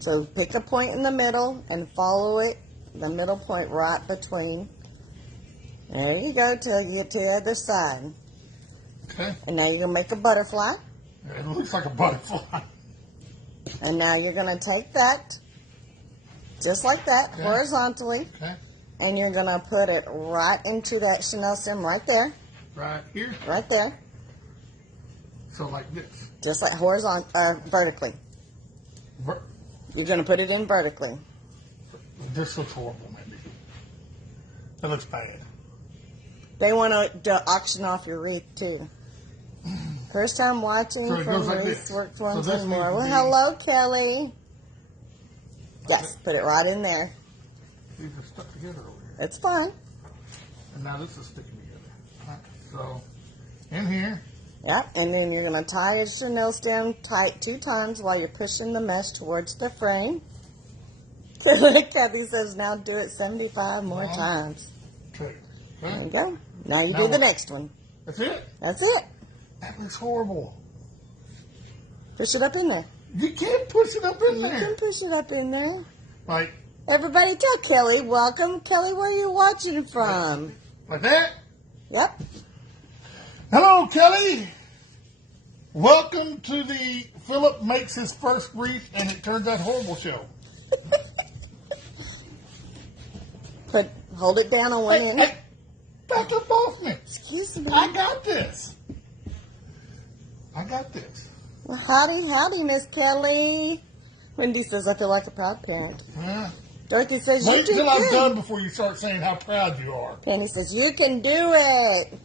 So pick a point in the middle and follow it, the middle point right between. There you go till you get to the other side. Okay. And now you're going to make a butterfly. It looks like a butterfly. And now you're going to take that, just like that, Okay. horizontally. Okay. And you're going to put it right into that chenille stem right there. Right here. Right there. So like this. Just like vertically. You're going to put it in vertically. This looks horrible, maybe. That looks bad. They want to auction off your wreath, too. First time watching So it from goes like Wreath this. Worked So Once this and More. needs Well, to be- hello, Kelly. Yes, put it right in there. These are stuck together over here. It's fine. And now this is sticking together. All right. So, in here. Yep, and then you're going to tie your chenille stem tight 2 times while you're pushing the mesh towards the frame. Kathy says now do it 75 more 1, times. 2. There you Okay. go. Now you Now do the what? next one. That's it? That's it. That looks horrible. Push it up in there. You can't push it up in You there. can push it up in there. Like Everybody tell Kelly, welcome. Kelly, where are you watching from? that? Yep. Hello, Kelly. Welcome to the Philip Makes His First Wreath and It Turns Out Horrible show. Hold it down on one end. Hey, back up off me. Excuse me. I got this. I got this. Well, howdy, Miss Kelly. Wendy says, I feel like a proud parent. Yeah. Dorothy says, you Wait do till I'm good. done before you start saying how proud you are. Penny says, you can do it.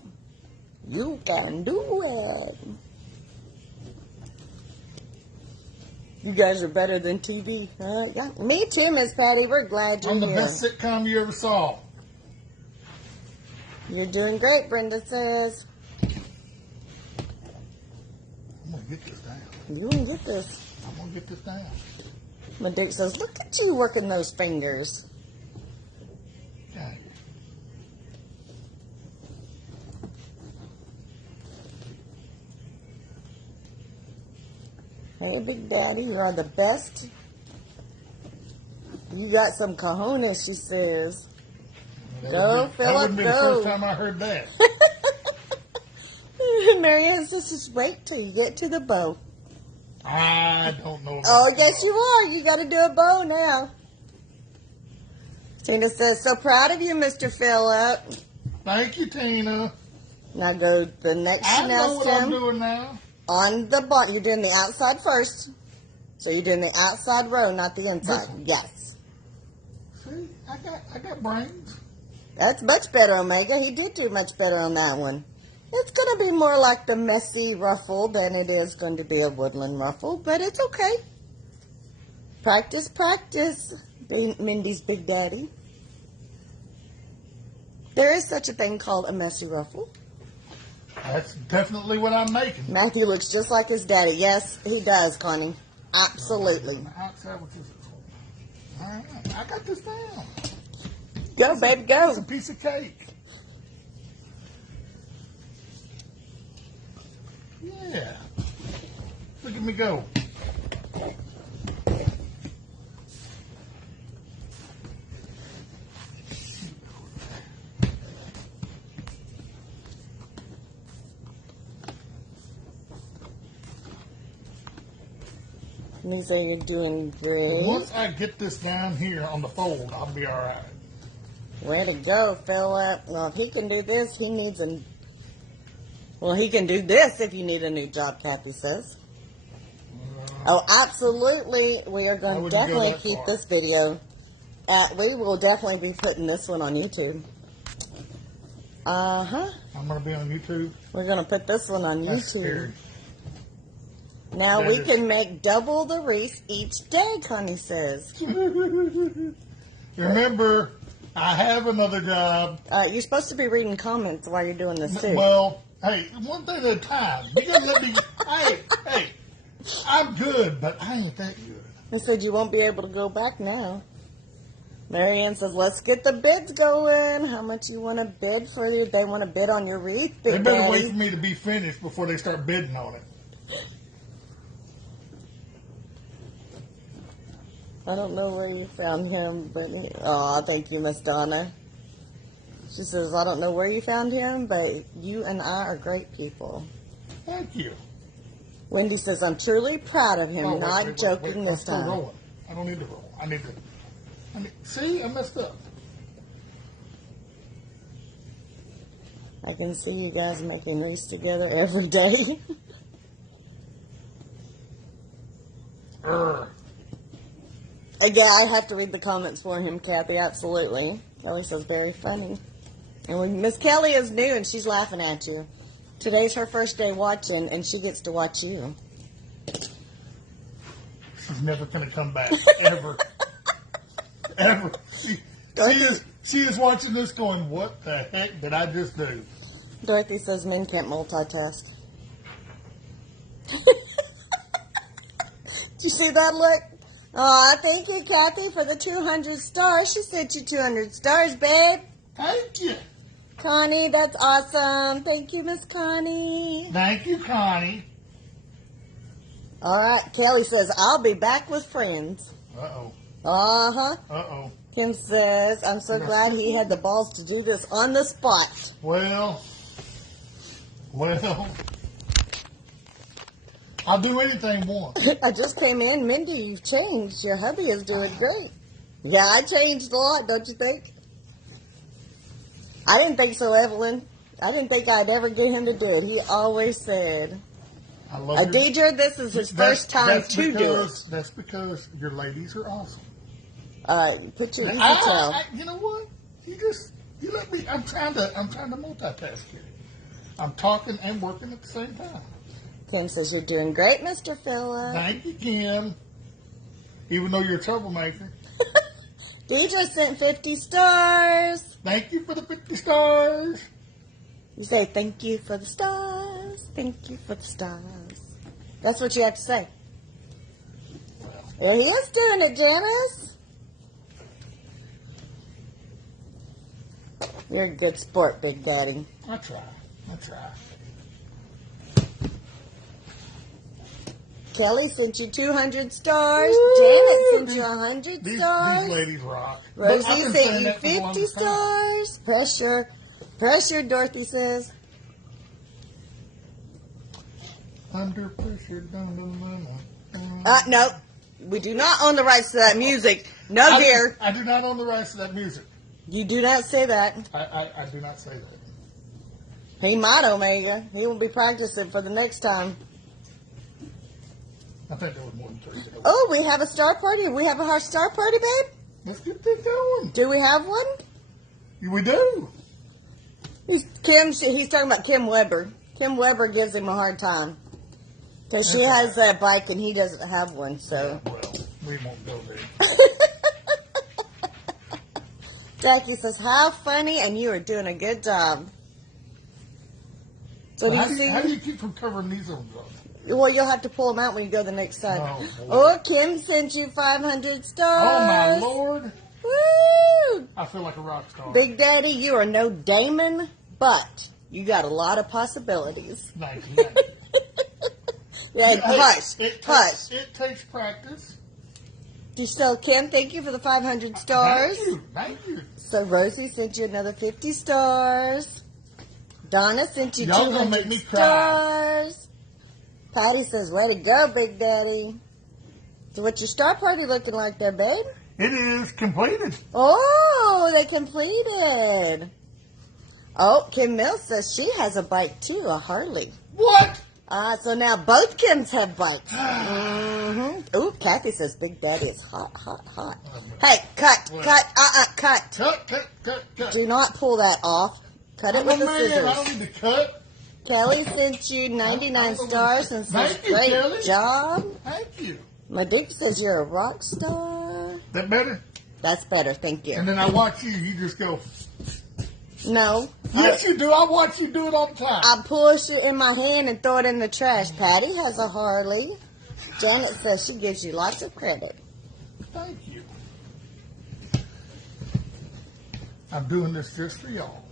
You can do it. You guys are better than TV. Yeah. Me too, Miss Patty. We're glad you're I'm the here. best sitcom you ever saw. You're doing great, Brenda says. I'm going to get this down. You can get this. I'm going to get this down. My Dick says, look at you working those fingers. Okay. Hey, Big Daddy, you are the best. You got some cojones, she says. Go, Philip, That wouldn't be the go. first time I heard that. Marianne says, just wait till you get to the bow. I don't know. Oh, about yes, that. you are. You got to do a bow now. Tina says, so proud of you, Mr. Phillip. Thank you, Tina. Now go the next I know chenille what I'm stem doing now. on the bottom. You're doing the outside first. So you're doing the outside row, not the inside. Yes. See, I got brains. That's much better, Omega. He did do much better on that one. It's going to be more like the messy ruffle than it is going to be a woodland ruffle, but it's okay. Practice, practice, Mindy's Big Daddy. There is such a thing called a messy ruffle. That's definitely what I'm making. Matthew looks just like his daddy. Yes, he does, Connie. Absolutely. On the outside, what is it? All right, I got this down. Go, baby, go. It's a piece of cake. Yeah. Look at me go. Means that you're doing great. Once I get this down here on the fold, I'll be all right. Way to go, Philip. Well, if he can do this, he needs a... Well, he can do this if you need a new job, Kathy says. Oh, absolutely. We are I going to wouldn't go definitely that keep far. this video. We will definitely be putting this one on YouTube. Uh-huh. I'm going to be on YouTube. We're going to put this one on That's YouTube. scary. Now That we is- can make double the wreath each day, Connie says. Remember, I have another job. You're supposed to be reading comments while you're doing this, too. Well, hey, one thing at a time. You gotta let me. Hey, I'm good, but I ain't that good. They said you won't be able to go back now. Marianne says, let's get the bids going. How much you want to bid for you? They want to bid on your wreath, Big They better Daddy. wait for me to be finished before they start bidding on it. I don't know where you found him, but thank you, Miss Donna. She says, I don't know where you found him, but you and I are great people. Thank you. Wendy says, I'm truly proud of him, Oh, not joking this I'm still time. rolling. I don't need to roll. See, I messed up. I can see you guys making these together every day. Again, I have to read the comments for him, Kathy, absolutely. Kelly says, very funny. And when Miss Kelly is new and she's laughing at you. Today's her first day watching, and she gets to watch you. She's never going to come back, ever. Ever. She is watching this going, what the heck did I just do? Dorothy says men can't multitask. Did you see that look? Aw, thank you, Kathy, for the 200 stars. She sent you 200 stars, babe. Thank you. Connie, that's awesome. Thank you, Miss Connie. Thank you, Connie. All right, Kelly says, I'll be back with friends. Uh-oh. Uh-huh. Uh-oh. Kim says, I'm so glad he had the balls to do this on the spot. Well, I'll do anything once. I just came in. Mindy, you've changed. Your hubby is doing great. Yeah, I changed a lot, don't you think? I didn't think so, Evelyn. I didn't think I'd ever get him to do it. He always said, I love Deidre, this is his first time to do it. That's because your ladies are awesome. Put your detail. You know what? You let me. I'm trying to multitask here. I'm talking and working at the same time. Kim says, you're doing great, Mr. Phillip. Thank you, Kim. Even though you're a troublemaker. Deidre sent 50 stars. Thank you for the 50 stars. You say, thank you for the stars. Thank you for the stars. That's what you have to say. Well, he is doing it, Janice. You're a good sport, Big Daddy. I try. Kelly sent you 200 stars. Janet sent you 100 stars. These ladies rock. Rosie sent you 50 stars. Pressure, Dorothy says. Under pressure. No. We do not own the rights to that music. No, dear. I do not own the rights to that music. You do not say that. I do not say that. He might, Omega. He will be practicing for the next time. I think there was more than 3 days. Oh, we have a star party. We have a star party, babe? Let's get this going. Do we have one? We do. He's talking about Kim Weber. Kim Weber gives him a hard time. Because she has a bike and he doesn't have one, so. Yeah, well, we won't go there. Jackie says, how funny, and you are doing a good job. So Well, how do you keep from covering these ones up? Well, you'll have to pull them out when you go the next time. Oh, Kim sent you 500 stars. Oh, my Lord. Woo! I feel like a rock star. Big Daddy, you are no Damon, but you got a lot of possibilities. Thank you. Yeah, hush. It takes practice. So, Kim, thank you for the 500 stars. Thank you. So, Rosie sent you another 50 stars. Donna sent you Y'all gonna 200 make me cry. stars. Patty says, way to go, Big Daddy. So, what's your star party looking like there, babe? It is completed. Oh, they completed. Oh, Kim Mills says she has a bike too, a Harley. What? So now both Kims have bikes. Mm-hmm. Ooh, Kathy says Big Daddy is hot, hot, hot. Hey, cut. Cut. Do not pull that off. Cut it with the scissors. I don't need to cut. Kelly sent you 99 stars and says, Thank you, great Kelly. job. Thank you. Madik says you're a rock star. That better? That's better, thank you. And then I watch you. You just go. No. Yes, you do. I watch you do it all the time. I push it in my hand and throw it in the trash. Patty has a Harley. Janet says she gives you lots of credit. Thank you. I'm doing this just for y'all.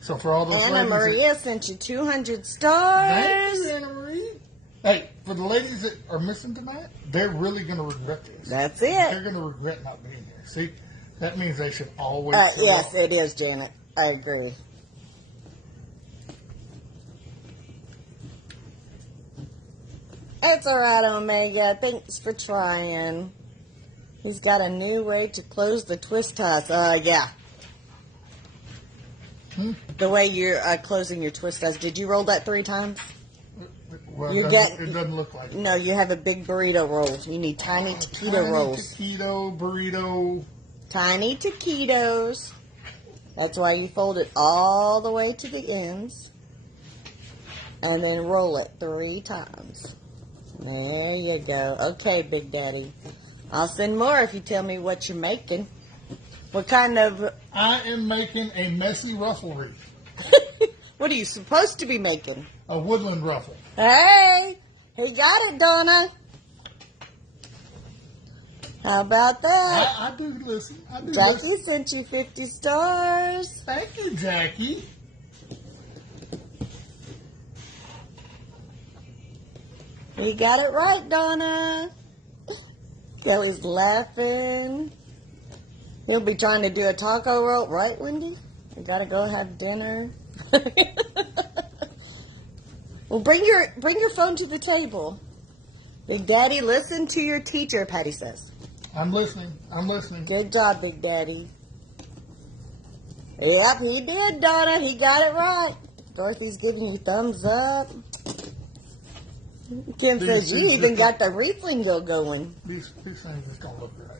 So for all those Anna ladies Maria sent you 200 stars. Thank you, Anna Marie. Hey, for the ladies that are missing tonight, they're really going to regret this. That's it. They're going to regret not being here. See, that means they should always. Yes, it is, Janet. I agree. It's alright, Omega. Thanks for trying. He's got a new way to close the twist ties. Yeah. The way you're closing your twist ties. Did you roll that 3 times? Well, You it doesn't look like it. No, you have a big burrito roll. You need tiny taquito rolls. Taquito, burrito. Tiny taquitos. That's why you fold it all the way to the ends. And then roll it 3 times. There you go. Okay, Big Daddy. I'll send more if you tell me what you're making. What kind of... I am making a messy ruffle wreath. What are you supposed to be making? A woodland ruffle. Hey! He got it, Donna. How about that? I do listen. I do Jackie listen. sent you 50 stars. Thank you, Jackie. You got it right, Donna. Kelly's laughing. He'll be trying to do a taco roll. Right, Wendy? You gotta go have dinner. Well, bring your phone to the table. Big Daddy, listen to your teacher, Patty says. I'm listening. I'm listening. Good job, Big Daddy. Yep, he did, Donna. He got it right. Dorothy's giving you thumbs up. Kim says you even got the wreath lingo going. These things just don't look right.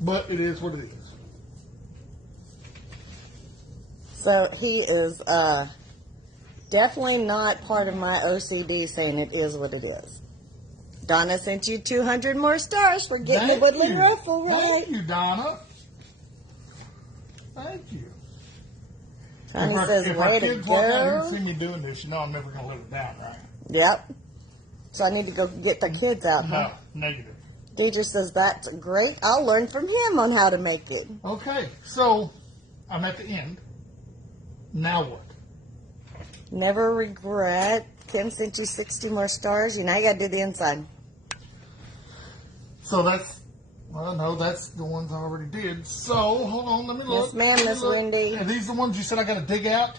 But it is what it is. So he is definitely not part of my OCD saying it is what it is. Donna sent you 200 more stars for getting the woodland ruffle right. Thank you, Donna. Thank you. Connie says, if our way to kids walk out here and go. see me doing this, you know I'm never going to live it down, right? Yep. So I need to go get the kids out, huh? No, negative. Deidre says, that's great. I'll learn from him on how to make it. Okay, so I'm at the end. Now what? Never regret. Kim sent you 60 more stars. You now you got to do the inside. So that's, well, no, that's the ones I already did. So, hold on, let me look. Yes, ma'am, Miss Wendy. Are these the ones you said I got to dig out?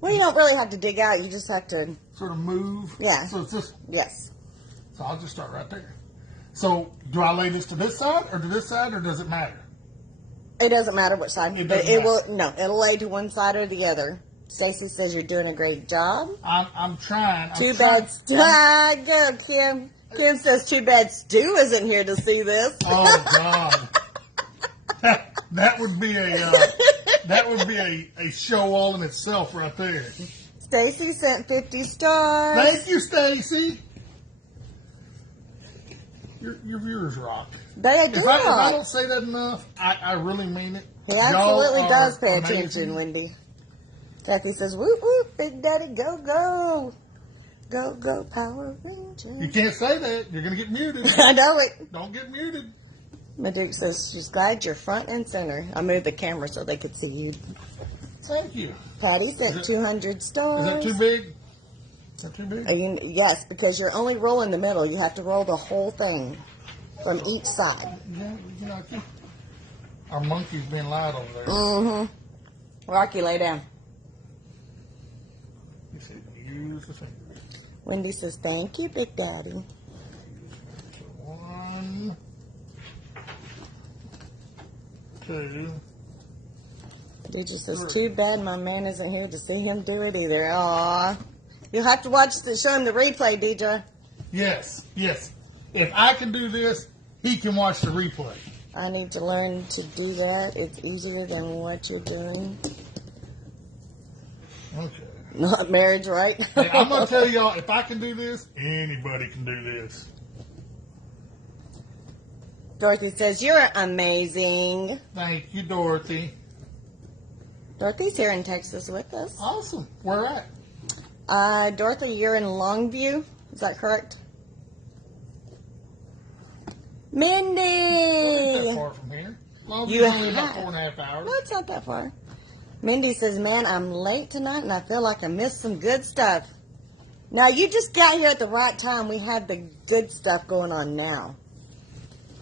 Well, you don't really have to dig out. You just have to... Sort of move? Yeah. So it's this. Yes. So I'll just start right there. So, do I lay this to this side or to this side, or does it matter? It doesn't matter which side. It but doesn't it matter. will... No, it'll lay to one side or the other. Stacy says you're doing a great job. I'm trying. Too bad... Go, Kim. Kim says, too bad Stu isn't here to see this. Oh, God. That would be a show all in itself right there. Stacy sent 50 stars. Thank you, Stacy. Your viewers rock. They do If I rock. don't say that enough, I really mean it. He absolutely Y'all does are pay amazing. attention, Wendy. Jackie says, whoop, whoop, Big Daddy, go, go. Go, go, Power Ranger. You can't say that. You're going to get muted. I know it. Don't get muted. Maduke says she's glad you're front and center. I moved the camera so they could see you. Thank you. Patty sent 200 stars. Is that too big? Is that too big? Yes, because you're only rolling the middle. You have to roll the whole thing from each side. Yeah, you know, our monkey's being loud over there. Mm-hmm. Rocky, lay down. You said use the finger. Wendy says, thank you, Big Daddy. 1, 2. Deidre says, too bad my man isn't here to see him do it either. Aw. You'll have to show him the replay, Deidre. Yes, yes. If I can do this, he can watch the replay. I need to learn to do that. It's easier than what you're doing. Okay. Not marriage, right? Hey, I'm going to tell y'all, if I can do this, anybody can do this. Dorothy says, you're amazing. Thank you, Dorothy. Dorothy's here in Texas with us. Awesome. Where at? Dorothy, you're in Longview. Is that correct? Mindy! Well, not that far from here. You only about have. 4.5 hours. No, it's not that far. Mindy says, man, I'm late tonight and I feel like I missed some good stuff. Now, you just got here at the right time. We have the good stuff going on now.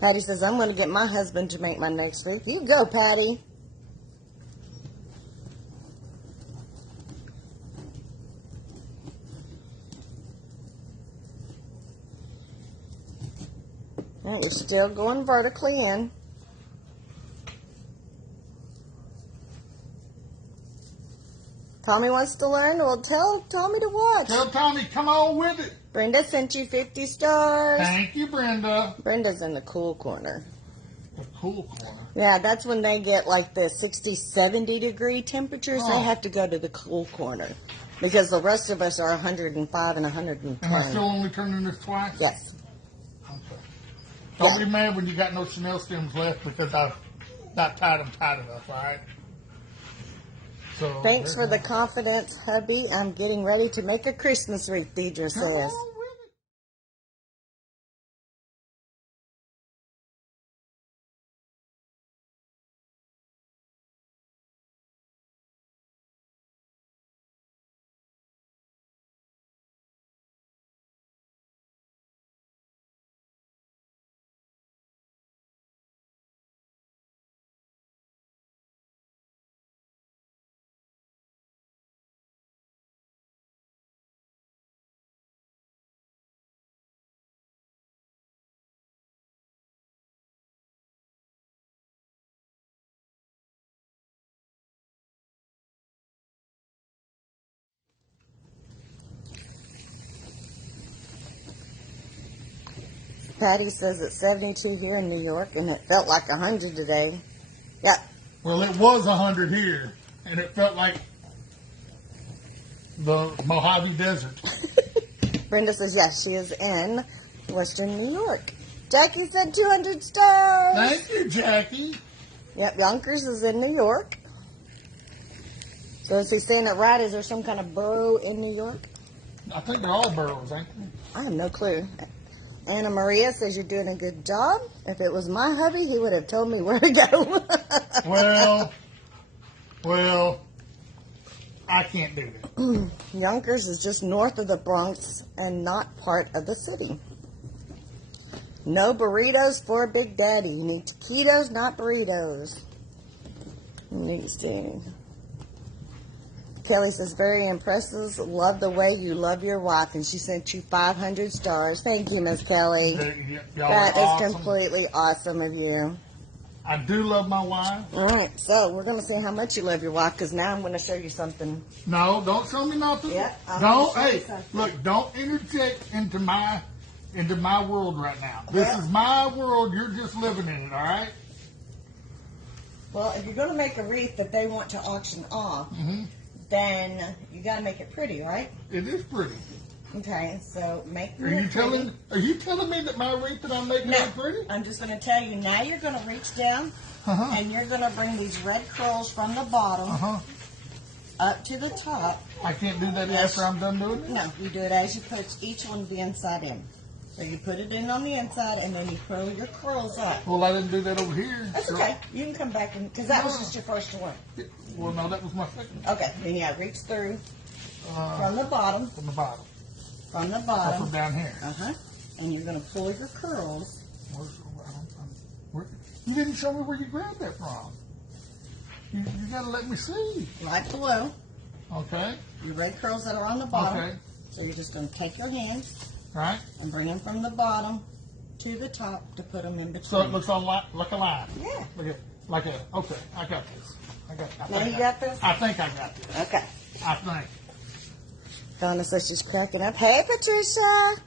Patty says, I'm going to get my husband to make my next wreath. You go, Patty. All right, you're still going vertically in. Tommy wants to learn. Well, tell Tommy to watch. Tell Tommy, come on with it. Brenda sent you 50 stars. Thank you, Brenda. Brenda's in the cool corner. The cool corner. Yeah, that's when they get like the 60, 70 degree temperatures. Oh. They have to go to the cool corner. Because the rest of us are 105 and 110. Am I still only turning this twice? Yes. Okay. Don't be mad when you got no Chanel stems left because I've not tied them tight enough, all right? So, Thanks for the confidence, hubby. I'm getting ready to make a Christmas wreath, Deidre Come says. on with it. Patty says it's 72 here in New York, and it felt like 100 today. Yep. Well, it was 100 here, and it felt like the Mojave Desert. Brenda says, yes, she is in Western New York. Jackie said 200 stars. Thank you, Jackie. Yep, Yonkers is in New York. So is he saying it right? Is there some kind of borough in New York? I think they're all boroughs, ain't they? I have no clue. Anna Maria says you're doing a good job. If it was my hubby, he would have told me where to go. Well, I can't do that. Yonkers is just north of the Bronx and not part of the city. No burritos for Big Daddy. You need taquitos, not burritos. Let me see. Kelly says, very impressive. Love the way you love your wife. And she sent you 500 stars. Thank you, Miss Kelly. Y'all That are awesome. is completely awesome of you. I do love my wife. All right, so we're going to see how much you love your wife, because now I'm going to show you something. No, don't show me nothing. Yeah, I'm don't. gonna show you Hey, something. look, don't interject into my world right now. This Yeah. is my world. You're just living in it. All right. Well, if you're going to make a wreath that they want to auction off, then you got to make it pretty, right? It is pretty. Okay, so make Are it you pretty. telling me that my wreath that I'm making No, is pretty? I'm just going to tell you, now you're going to reach down Uh-huh. and you're going to bring these red curls from the bottom Uh-huh. up to the top. I can't do that after I'm done doing it? No, you do it as you put each one the inside in. So you put it in on the inside and then you curl your curls up. Well, I didn't do that over here. That's So- okay. You can come back, because that was just your first one. Well, no, that was my second. Okay, then yeah, reach through Uh, from the bottom. from the bottom. From the Or from bottom. down here. Uh-huh. And you're going to pull your curls. You didn't show me where you grabbed that from. You got to let me see. Right below Okay. your red curls that are on the bottom. Okay. So you're just going to take your hands Right. and bring them from the bottom to the top to put them in between. So it looks like a line. Yeah. Okay, I got this. Now you got this? I think I got this. Okay. I think. Donna says she's cracking up. Hey, Patricia.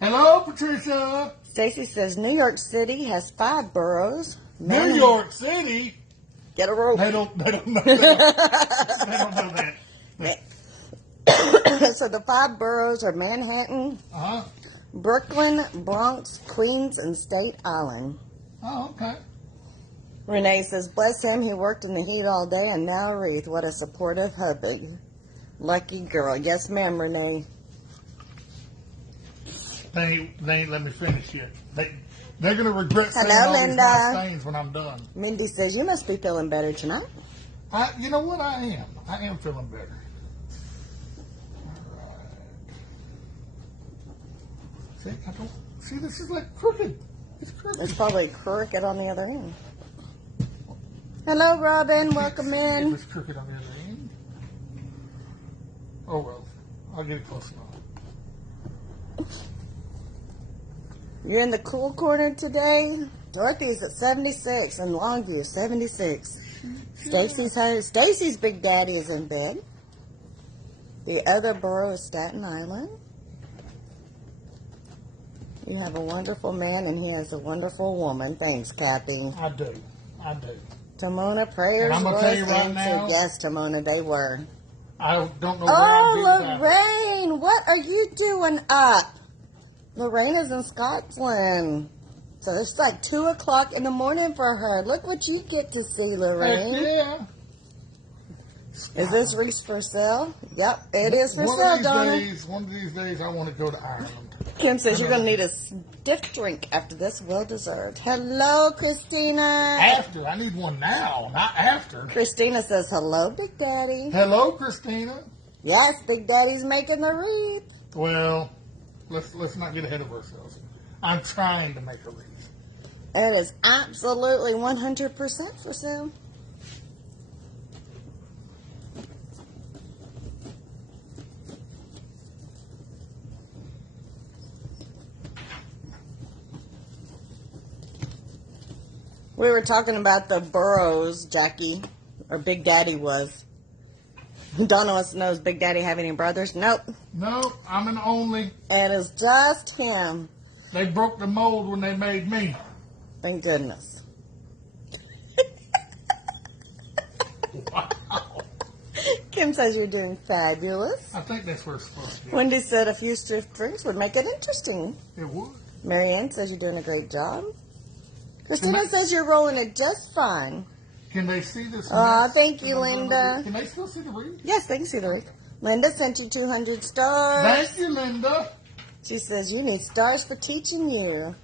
Hello, Patricia. Stacy says New York City has 5 boroughs. New York City. Get a rope. They don't know that. They don't know that. So the 5 boroughs are Manhattan, Uh-huh. Brooklyn, Bronx, Queens, and State Island. Oh, okay. Renee says, bless him, he worked in the heat all day and now a wreath. What a supportive hubby. Lucky girl. Yes, ma'am, Renee. They ain't let me finish yet. They're going to regret saying Hello, all these Linda. nice things when I'm done. Mindy says, you must be feeling better tonight. You know what? I am. I am feeling better. See, see, this is like crooked. It's crooked. It's probably crooked on the other end. Hello, Robin. Welcome in. It was crooked on the other end. Oh, well. I'll get it close enough. You're in the cool corner today. Dorothy's at 76 and Longview 76. Stacy's big daddy is in bed. The other borough is Staten Island. You have a wonderful man and he has a wonderful woman. Thanks, Kathy. I do. Tamona, prayers And I'm gonna tell you was right answered. now- Yes, Tamona, they were. I don't know where I'd be Oh, without it. Lorraine, what are you doing up? Lorraine is in Scotland. So it's like 2 o'clock in the morning for her. Look what you get to see, Lorraine. Heck yeah. Is this wreath for sale? Yep, it is for sale, Donna. One of these days, I want to go to Ireland. Kim says you're going to need a stiff drink after this. Well deserved. Hello, Christina. After. I need one now, not after. Christina says, hello, Big Daddy. Hello, Christina. Yes, Big Daddy's making the wreath. Well, let's not get ahead of ourselves. I'm trying to make a wreath. It is absolutely 100% for sale. We were talking about the boroughs, Jackie, or Big Daddy was. Donna wants to know, does Big Daddy have any brothers? Nope. No, I'm an only. It is just him. They broke the mold when they made me. Thank goodness. Wow. Kim says you're doing fabulous. I think that's where it's supposed to be. Wendy said a few stiff drinks would make it interesting. It would. Marianne says you're doing a great job. Christina says you're rolling it just fine. Can they see this? Aw, mess? thank you, Linda. Can they still see the wreath? Yes, they can see the wreath. Linda sent you 200 stars. Thank you, Linda. She says you need stars for teaching you.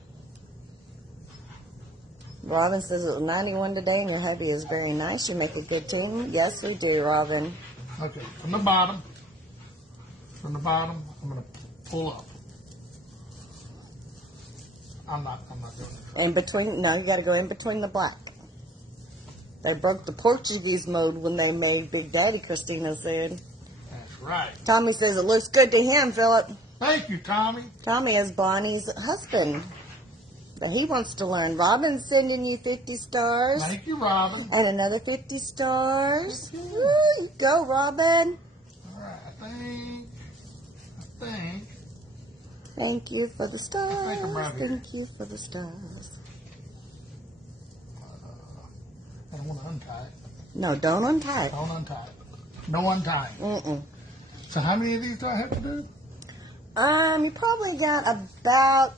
Robin says it was 91 today and your hubby is very nice. You make a good team. Yes, we do, Robin. Okay, from the bottom. I'm going to pull up. I'm not doing it. In between, no, you got to go in between the black. They broke the Portuguese mode when they made Big Daddy, Christina said. That's right. Tommy says it looks good to him, Philip. Thank you, Tommy. Tommy is Bonnie's husband. But he wants to learn. Robin's sending you 50 stars. Thank you, Robin. And another 50 stars. Thank you. Woo, you go, Robin. All right, I think. Thank you for the stars. I think I'm right here. Thank you for the stars. I don't want to untie it. No, don't untie it. Don't untie it. No untying. Mm-mm. So how many of these do I have to do? You probably got about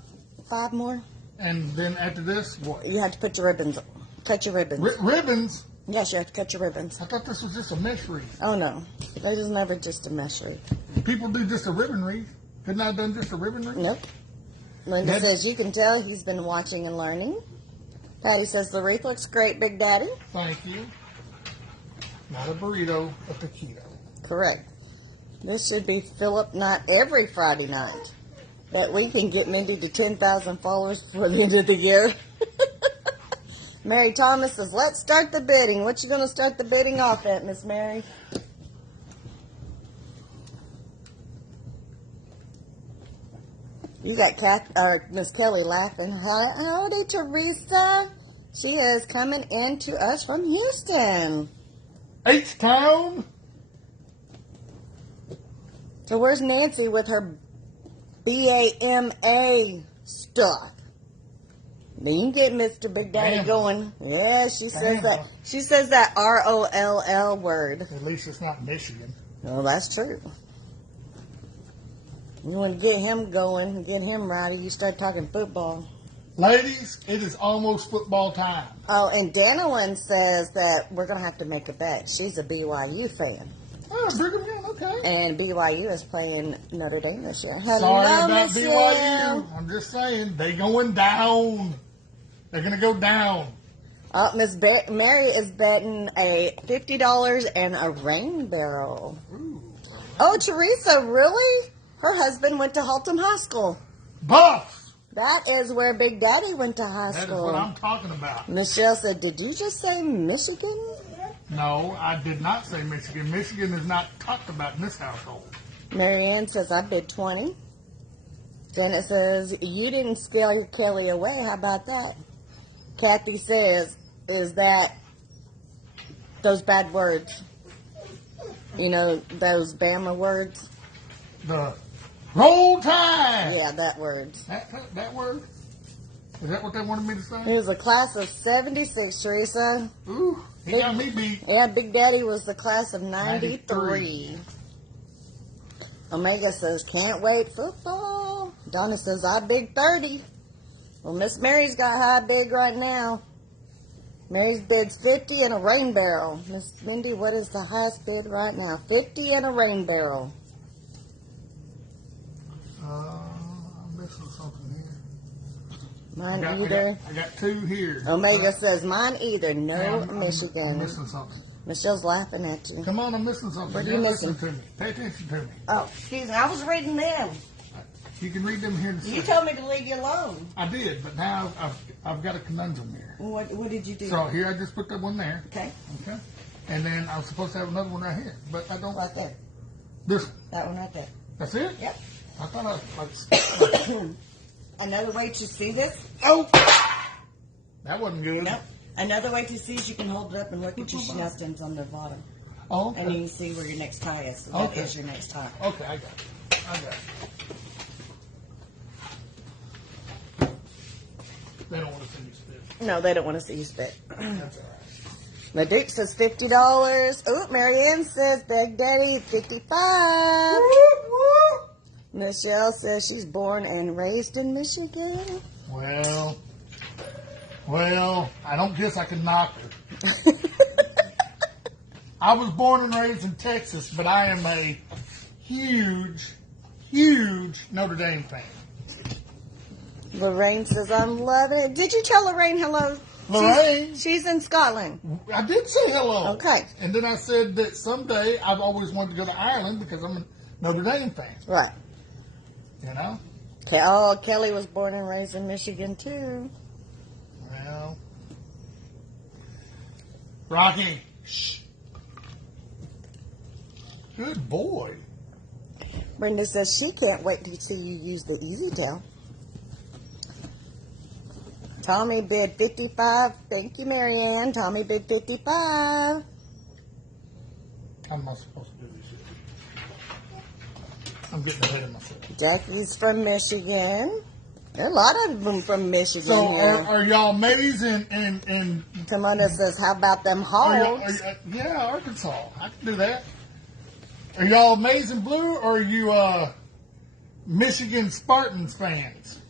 5 more. And then after this, what? You have to put your ribbons, cut your ribbons. Ribbons? Yes, you have to cut your ribbons. I thought this was just a mesh wreath. Oh, no. That is never just a mesh wreath. People do just a ribbon wreath. Couldn't I have done just a ribbon wreath? Nope. Linda says you can tell he's been watching and learning. Patty says the wreath looks great, Big Daddy. Thank you. Not a burrito, a taquito. Correct. This should be Philip night every Friday night. That we can get Mindy to 10,000 followers before the end of the year. Mary Thomas says, let's start the bidding. What you going to start the bidding off at, Miss Mary? You got Miss Kelly laughing. Howdy, Teresa. She is coming in to us from Houston. H-Town? So where's Nancy with her BAMA stuff? Then you get Mr. Big Daddy Bama. going. Yeah, she says Bama. that. She says that ROLL word. At least it's not Michigan. Well, that's true. You want to get him going, get him rowdy, you start talking football. Ladies, it is almost football time. Oh, and Danilyn says that we're going to have to make a bet. She's a BYU fan. Oh, Brigham Young, Okay. And BYU is playing Notre Dame this year. Sorry Hello, about Michelle. BYU. I'm just saying, they going down. They're going to go down. Oh, Mary is betting a $50 and a rain barrel. Ooh. Oh, Teresa, really? Her husband went to Haltom High School. Buffs. That is where Big Daddy went to high That is school. what I'm talking about. Michelle said, did you just say Michigan? No, I did not say Michigan. Michigan is not talked about in this household. Marianne says, I bid 20. Janet says, you didn't scare Kelly away. How about that? Kathy says, is that those bad words? You know, those Bama words? The roll tide. Yeah, that word. That word? Is that what they wanted me to say? It was a class of 76, Teresa. Ooh, he got me beat. Yeah, Big Daddy was the class of 93. Omega says, can't wait football. Donna says, I big 30. Well, Miss Mary's got high big right now. Mary's bid's 50 and a rain barrel. Miss Mindy, what is the highest bid right now? 50 and a rain barrel. I'm missing something here. Mine either. I got two here. Omega says, mine either. No, I'm Michigan. I'm missing something. Michelle's laughing at you. Come on, I'm missing something. What are you missing? Listen to me. Pay attention to me. Oh, excuse me. I was reading them. You can read them here in a second. You told me to leave you alone. I did, but now I've got a conundrum here. What did you do? So here I just put that one there. Okay. Okay. And then I was supposed to have another one right here, but I don't. Right there. This one. That one right there. That's it? Yep. I thought I was like. Another way to see this? Oh! That wasn't good. Nope. Another way to see is you can hold it up and look at your Chanel stems on the bottom. Oh, okay. And you can see where your next tie is. So that is your next tie. Okay, I got it. I got it. They don't want to see you spit. No, they don't want to see you spit. That's all right. The Duke says $50. Oh, Marianne says Big Daddy 55. Michelle says she's born and raised in Michigan. Well, I don't guess I can knock her. I was born and raised in Texas, but I am a huge Notre Dame fan. Lorraine says, I'm loving it. Did you tell Lorraine hello? Lorraine? She's in Scotland. I did say hello. Okay. And then I said that someday I've always wanted to go to Ireland because I'm a Notre Dame fan. Right. You know? Okay. Oh, Kelly was born and raised in Michigan, too. Well. Rocky. Shh. Good boy. Brenda says she can't wait to see you use the Easy Tail. Tommy bid 55. Thank you, Marianne. Tommy bid 55. I'm not supposed to do this shit. I'm getting ahead of myself. Jackie's from Michigan. There are a lot of them from Michigan. So here. are y'all maize and Tamona says, how about them hogs? yeah, Arkansas. I can do that. Are y'all maize and blue or are you Michigan Spartans fans?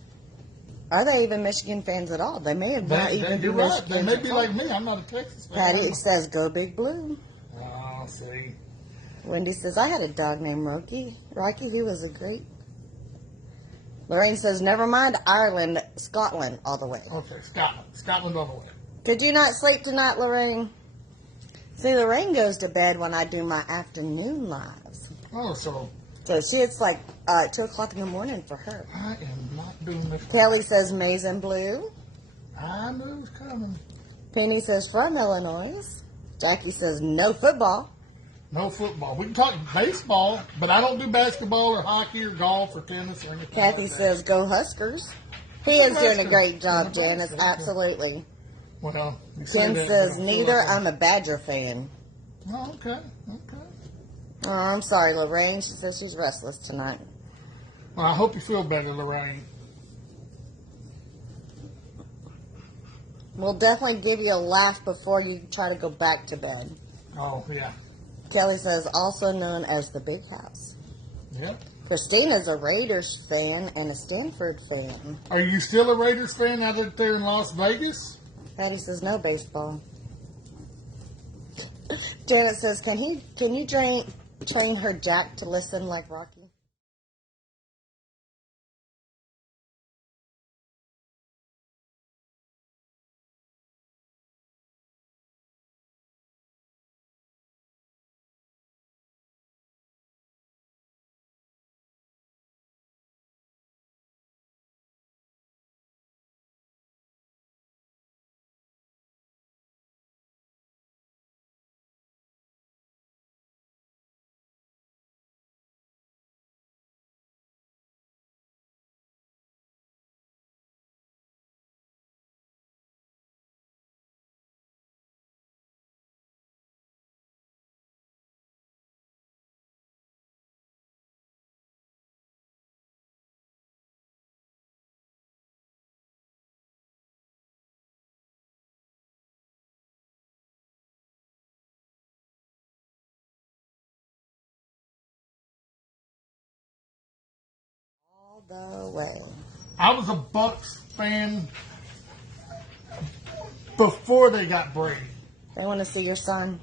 Are they even Michigan fans at all? They may have not even You're been right. Michigan They may be at all. like me. I'm not a Texas fan. Patty says, go Big Blue. Oh, see. Wendy says, I had a dog named Rocky. He was a great. Lorraine says, never mind Ireland, Scotland all the way. Okay, Scotland all the way. Could you not sleep tonight, Lorraine? See, Lorraine goes to bed when I do my afternoon lives. Oh, so It's like 2 o'clock in the morning for her. I am not doing this. Kelly says, maize and blue. I knew it was coming. Penny says, from Illinois. Jackie says, no football. No football. We can talk baseball, but I don't do basketball or hockey or golf or tennis or anything. Kathy like that. says, go Huskers. He is doing a great job, Nebraska. Janice. Absolutely. Well, you say Ken that, says, but I feel neither. like I'm a Badger fan. Oh, okay. Oh, I'm sorry, Lorraine. She says she's restless tonight. Well, I hope you feel better, Lorraine. We'll definitely give you a laugh before you try to go back to bed. Oh, yeah. Kelly says, also known as the Big House. Yep. Christina's a Raiders fan and a Stanford fan. Are you still a Raiders fan now that they're in Las Vegas? Patty says, no baseball. Janet says, can you train her Jack to listen like Rocky? All the way. I was a Bucks fan before they got Brady. They want to see your son.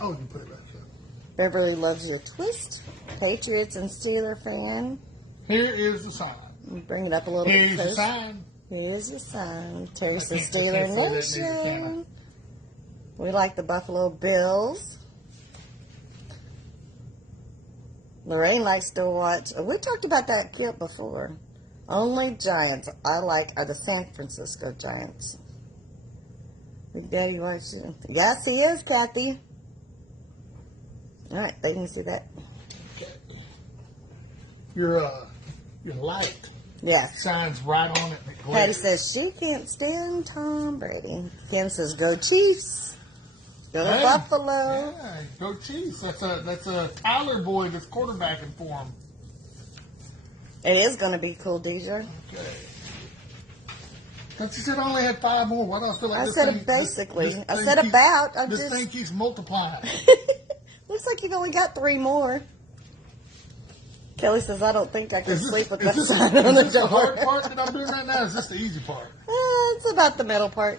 Oh, you put it back up. Beverly loves your twist. Patriots and Steeler fan. Here is the sign. Bring it up a little bit Here's closer. the sign. Here's your sign. Terry's the I can't Steeler see that near the Nation. camera. We like the Buffalo Bills. Lorraine likes to watch. We talked about that clip before. Only Giants I like are the San Francisco Giants. Big Daddy watching. Yes, he is, Kathy. All right, they can see that. Your light Yes. shines right on it. Patty says she can't stand Tom Brady. Kim says, "Go Chiefs, go Hey, Buffalo." Yeah, go Chiefs. That's a Tyler boy that's quarterbacking for him. It is going to be cool, Deidre. Okay. But you said I only had 5 more. Why do I feel like I this said thing, basically. this I thing said keeps- about. I This just thing keeps multiplying. looks like you've only got 3 more. Kelly says, "I don't think I can sleep with that sign on the is this the hard door." part that I'm doing right now? Or is this the easy part? It's about the middle part.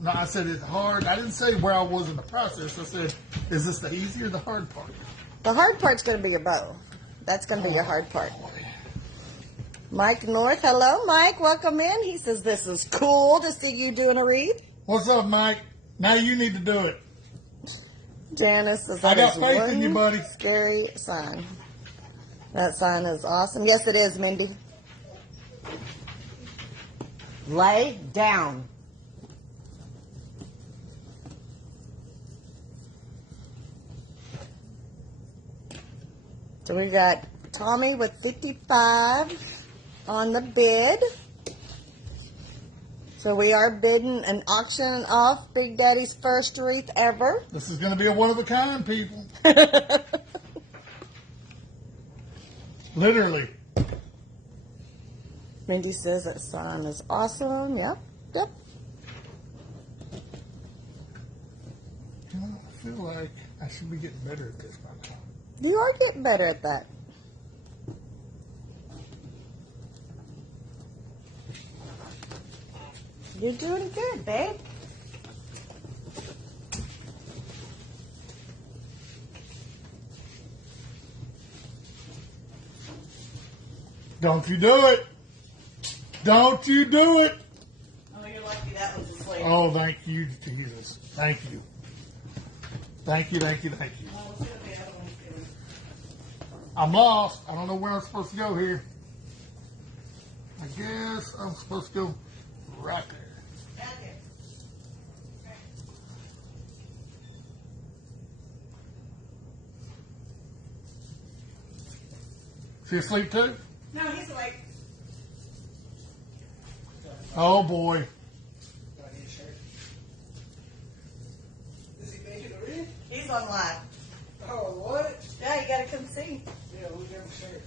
No, I said it's hard. I didn't say where I was in the process. I said, is this the easy or the hard part? The hard part's going to be your bow. That's going to be your hard part. Mike North, hello, Mike. Welcome in. He says, "This is cool to see you doing a wreath." What's up, Mike? Now you need to do it. Janice says, I "That got is faith in you, one buddy." scary sign." That sign is awesome. Yes, it is, Mindy. Lay down. So we got Tommy with 55 on the bid. So we are bidding and auctioning off Big Daddy's first wreath ever. This is going to be a one-of-a-kind, people. Literally. Mindy says that sign is awesome. Yep, yep. You know, I feel like I should be getting better at this by now. You are getting better at that. You're doing good, babe. Don't you do it. Don't you do it. Oh, you're lucky that was asleep. Oh, thank you, Jesus. Thank you. Thank you, thank you, thank you. I'm lost. I don't know where I'm supposed to go here. I guess I'm supposed to go right there. Is he asleep too? No, he's awake. Oh boy. Is he making a wreath? He's on live. Oh, what? Yeah, you gotta come see. Yeah, we never shared.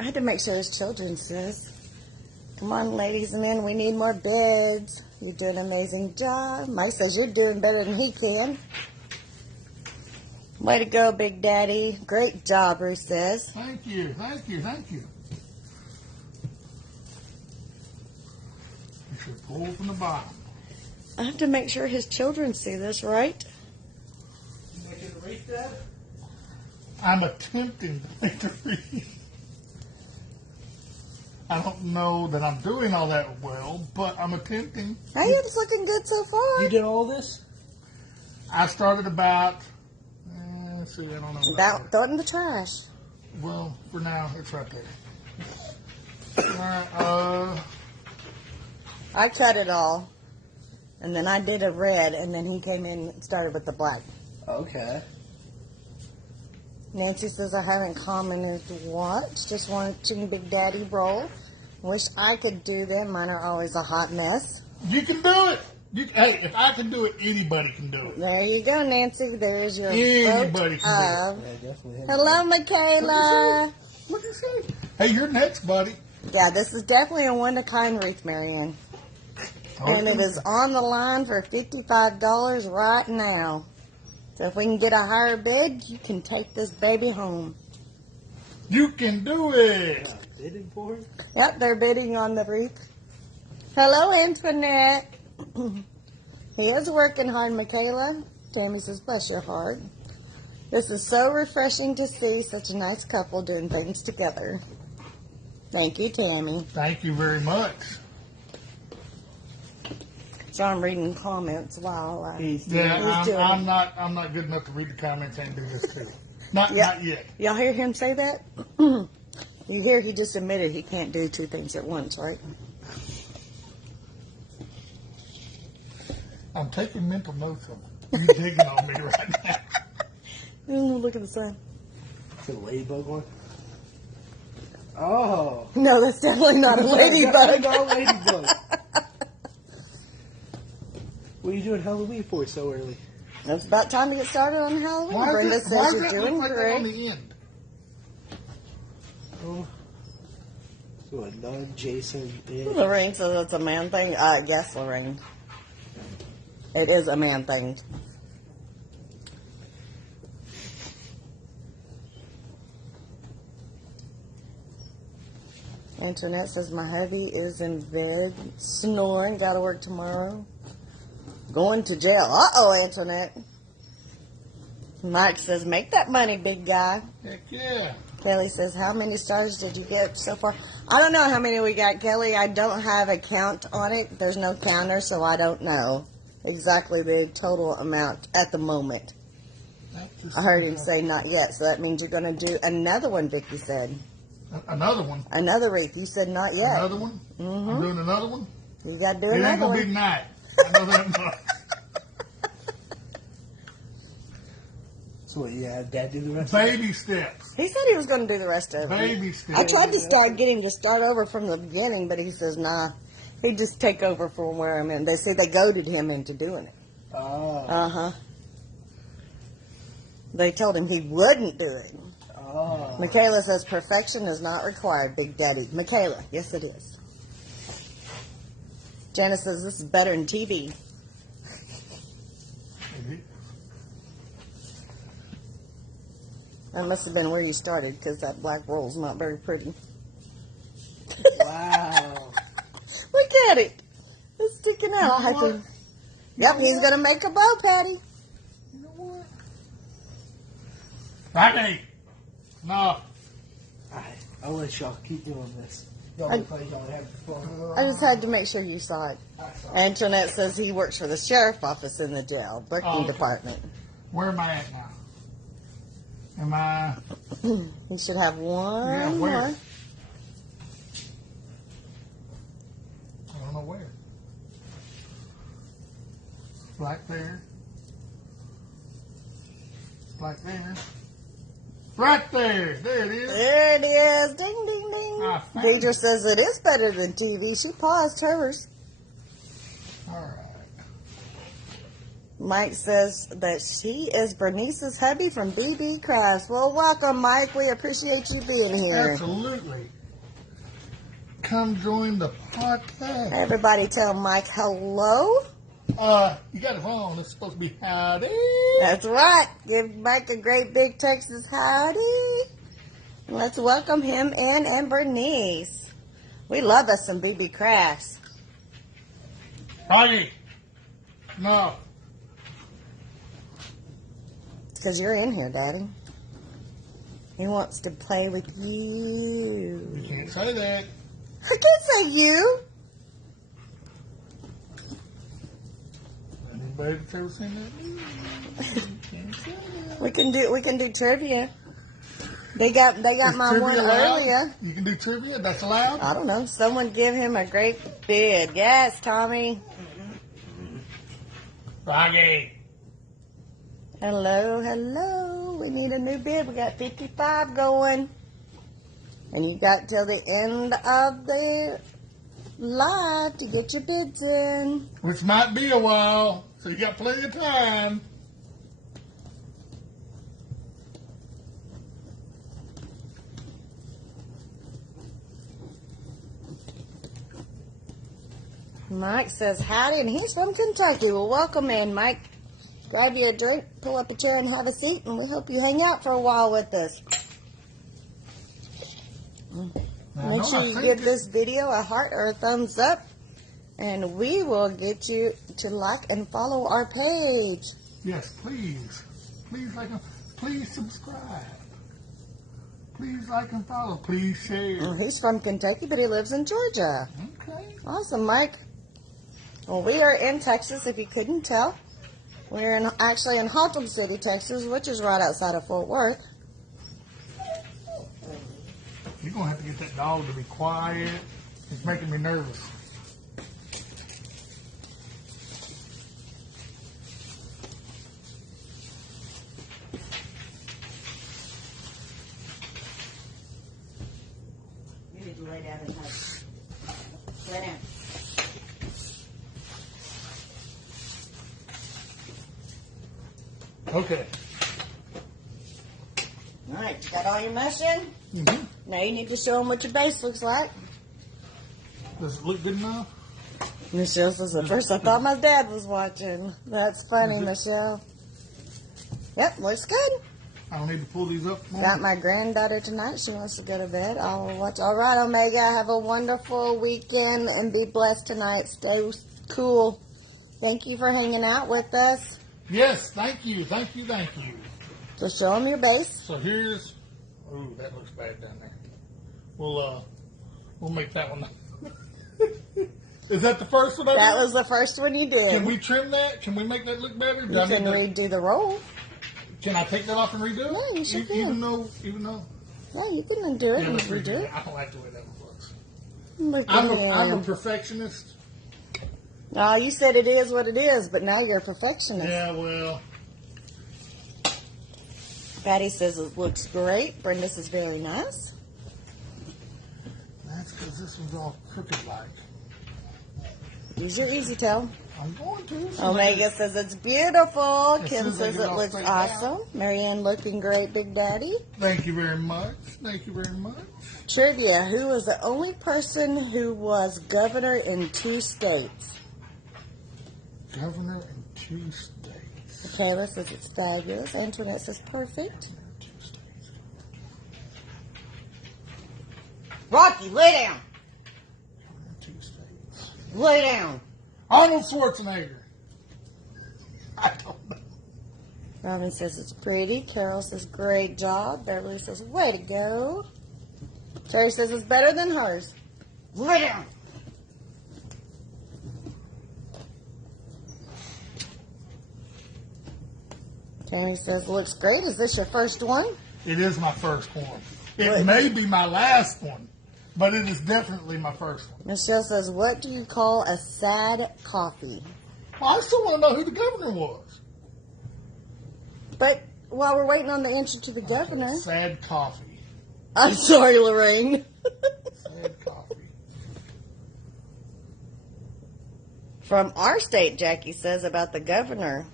I had to make sure his children says. Come on, ladies and men, we need more bids. You do an amazing job. Mike says you're doing better than he can. Way to go, Big Daddy. Great job, Bruce says. Thank you, thank you, thank you. sure pull from the bottom. I have to make sure his children see this, right? You making a wreath, Dad? I'm attempting to make the wreath. I don't know that I'm doing all that well, but I'm attempting. Hey, it's looking good so far. You did all this? I started about, let's see, I don't know. About throw it in the trash. Well, for now, it's right there. I cut it all, and then I did a red, and then he came in and started with the black. Okay. Nancy says I haven't commented what. Just watching Big Daddy roll. Wish I could do them. Mine are always a hot mess. You can do it. Hey, if I can do it, anybody can do it. There you go, Nancy. There's your Anybody can do vote. Yeah, definitely. Hello, Michaela. What you say? Hey, you're next, buddy. Yeah, this is definitely a one-of-kind wreath, Marianne. And it is on the line for $55 right now. So if we can get a higher bid, you can take this baby home. You can do it. Bidding for it? Yep, they're bidding on the wreath. Hello, Antoinette. He is working hard, Michaela. Tammy says, bless your heart. This is so refreshing to see such a nice couple doing things together. Thank you, Tammy. Thank you very much. So I'm reading comments while He's Yeah, doing I'm it. not good enough to read the comments and do this too. Not yet. Y'all hear him say that? You hear he just admitted he can't do two things at once, right? I'm taking mental notes of you digging on me right now. Look at the sun. the ladybug one. Oh. No, that's definitely not a ladybug. Not a ladybug. What are you doing Halloween for so early? It's about time to get started on Halloween. Brenda says why you're does it doing look like that on great. the end? Oh. So a non-Jason thing. Lorraine says it's a man thing. Yes, Lorraine. It is a man thing. Antoinette says my hubby is in bed snoring. Got to work tomorrow. Going to jail. Uh-oh, Antoinette. Mike says, make that money, big guy. Heck yeah. Kelly says, how many stars did you get so far? I don't know how many we got, Kelly. I don't have a count on it. There's no counter, so I don't know exactly the total amount at the moment. I heard him say not yet, so that means you're going to do another one, Vicky said. Another one. Another wreath. You said not yet. Another one? Mm-hmm. I'm doing another one? You got to do It ain't another going to one. be tonight. I know that much. So what, you have Dad do the rest Baby steps. He said he was going to do the rest of it. Baby steps. I tried to get him to start over from the beginning, but he says, nah. He'd just take over from where I'm in. They say they goaded him into doing it. Oh. Uh-huh. They told him he wouldn't do it. Oh. Michaela says perfection is not required, Big Daddy. Michaela, yes it is. Janice says this is better than TV. That must have been where you started because that black roll's not very pretty. Wow. Look at it. It's sticking out. I have to. Yep, he's going to make a bow, Patty. You know what? Rodney! No. Alright, I'll let y'all keep doing this. Y'all look like y'all have fun. I just had to make sure you saw it. Antoinette says he works for the sheriff office in the jail, booking department. Where am I at now? Am I? He should have one Yeah, where? more. I don't know where. Black there. Black there. Right there. There it is. There it is. Ding, ding, ding. Ah, thank Deidre says it is better than TV. She paused hers. All right. Mike says that she is Bernice's hubby from BB Crafts. Well, welcome, Mike. We appreciate you being here. Absolutely. Come join the podcast. Everybody tell Mike hello. You got it wrong. It's supposed to be howdy. That's right. Give Mike a great big Texas howdy. Let's welcome him in and Bernice. We love us some BB Crafts. Huggy. No. It's because you're in here, Daddy. He wants to play with you. You can't say that. I can't say you. Anybody that's ever seen that? Can't say that. We can do trivia. They got Is my trivia one allowed? earlier. You can do trivia? That's allowed? I don't know. Someone give him a great bid. Yes, Tommy. Huggy. Hello, hello. We need a new bid. We got 55 going. And you got till the end of the live to get your bids in. Which might be a while, so you got plenty of time. Mike says howdy, and he's from Kentucky. Well, welcome in, Mike. Grab you a drink, pull up a chair, and have a seat, and we hope you hang out for a while with us. Make sure you give this video a heart or a thumbs up, and we will get you to like and follow our page. Yes, please. Please like and please subscribe. Please like and follow. Please share. He's from Kentucky, but he lives in Georgia. Okay. Awesome, Mike. Well, we are in Texas, if you couldn't tell. We're actually in Haltom City, Texas, which is right outside of Fort Worth. You're going to have to get that dog to be quiet. It's making me nervous. You need to lay down and touch. Lay down. Okay. All right, you got all your mesh in? Mm-hmm. Now you need to show them what your base looks like. Does it look good enough? Michelle says, at first I thought my dad was watching. That's funny, Michelle. Yep, looks good. I don't need to pull these up more. Got my granddaughter tonight. She wants to go to bed. I'll watch. All right, Omega. Have a wonderful weekend and be blessed tonight. Stay cool. Thank you for hanging out with us. Yes, thank you. Thank you, thank you. So show them your base. So here's, ooh, that looks bad down there. We'll make that one. Is that the first one? That was the first one you did. Can we trim that? Can we make that look better? You can redo the roll. Can I take that off and redo it? Yeah, you sure can. Even though. Yeah, you can undo it and let's redo it. I don't like the way that one looks. Look I'm at a him. perfectionist. Oh, you said it is what it is, but now you're a perfectionist. Yeah, well. Patty says it looks great. Brenda says very nice. That's because this one's all crooked like. Use your easy tail. I'm going to. Omega says it's beautiful. As Kim soon as I says get it all looks straightened awesome. Marianne looking great, Big Daddy. Thank you very much. Thank you very much. Trivia, who was the only person who was governor in 2 states? Governor in 2 states. Taylor says it's fabulous. Antoinette says perfect. 2 states. Rocky, lay down. Governor in 2 states. Lay down. Arnold Schwarzenegger. I don't know. Robin says it's pretty. Carol says great job. Beverly says way to go. Terry says it's better than hers. Lay down. Terry says looks great. Is this your first one? It is my first one. It may be my last one, but it is definitely my first one. Michelle says, what do you call a sad coffee? Well, I still want to know who the governor was. But while we're waiting on the answer to the governor. Sad coffee. I'm sorry, Lorraine. Sad coffee. From our state, Jackie says about the governor.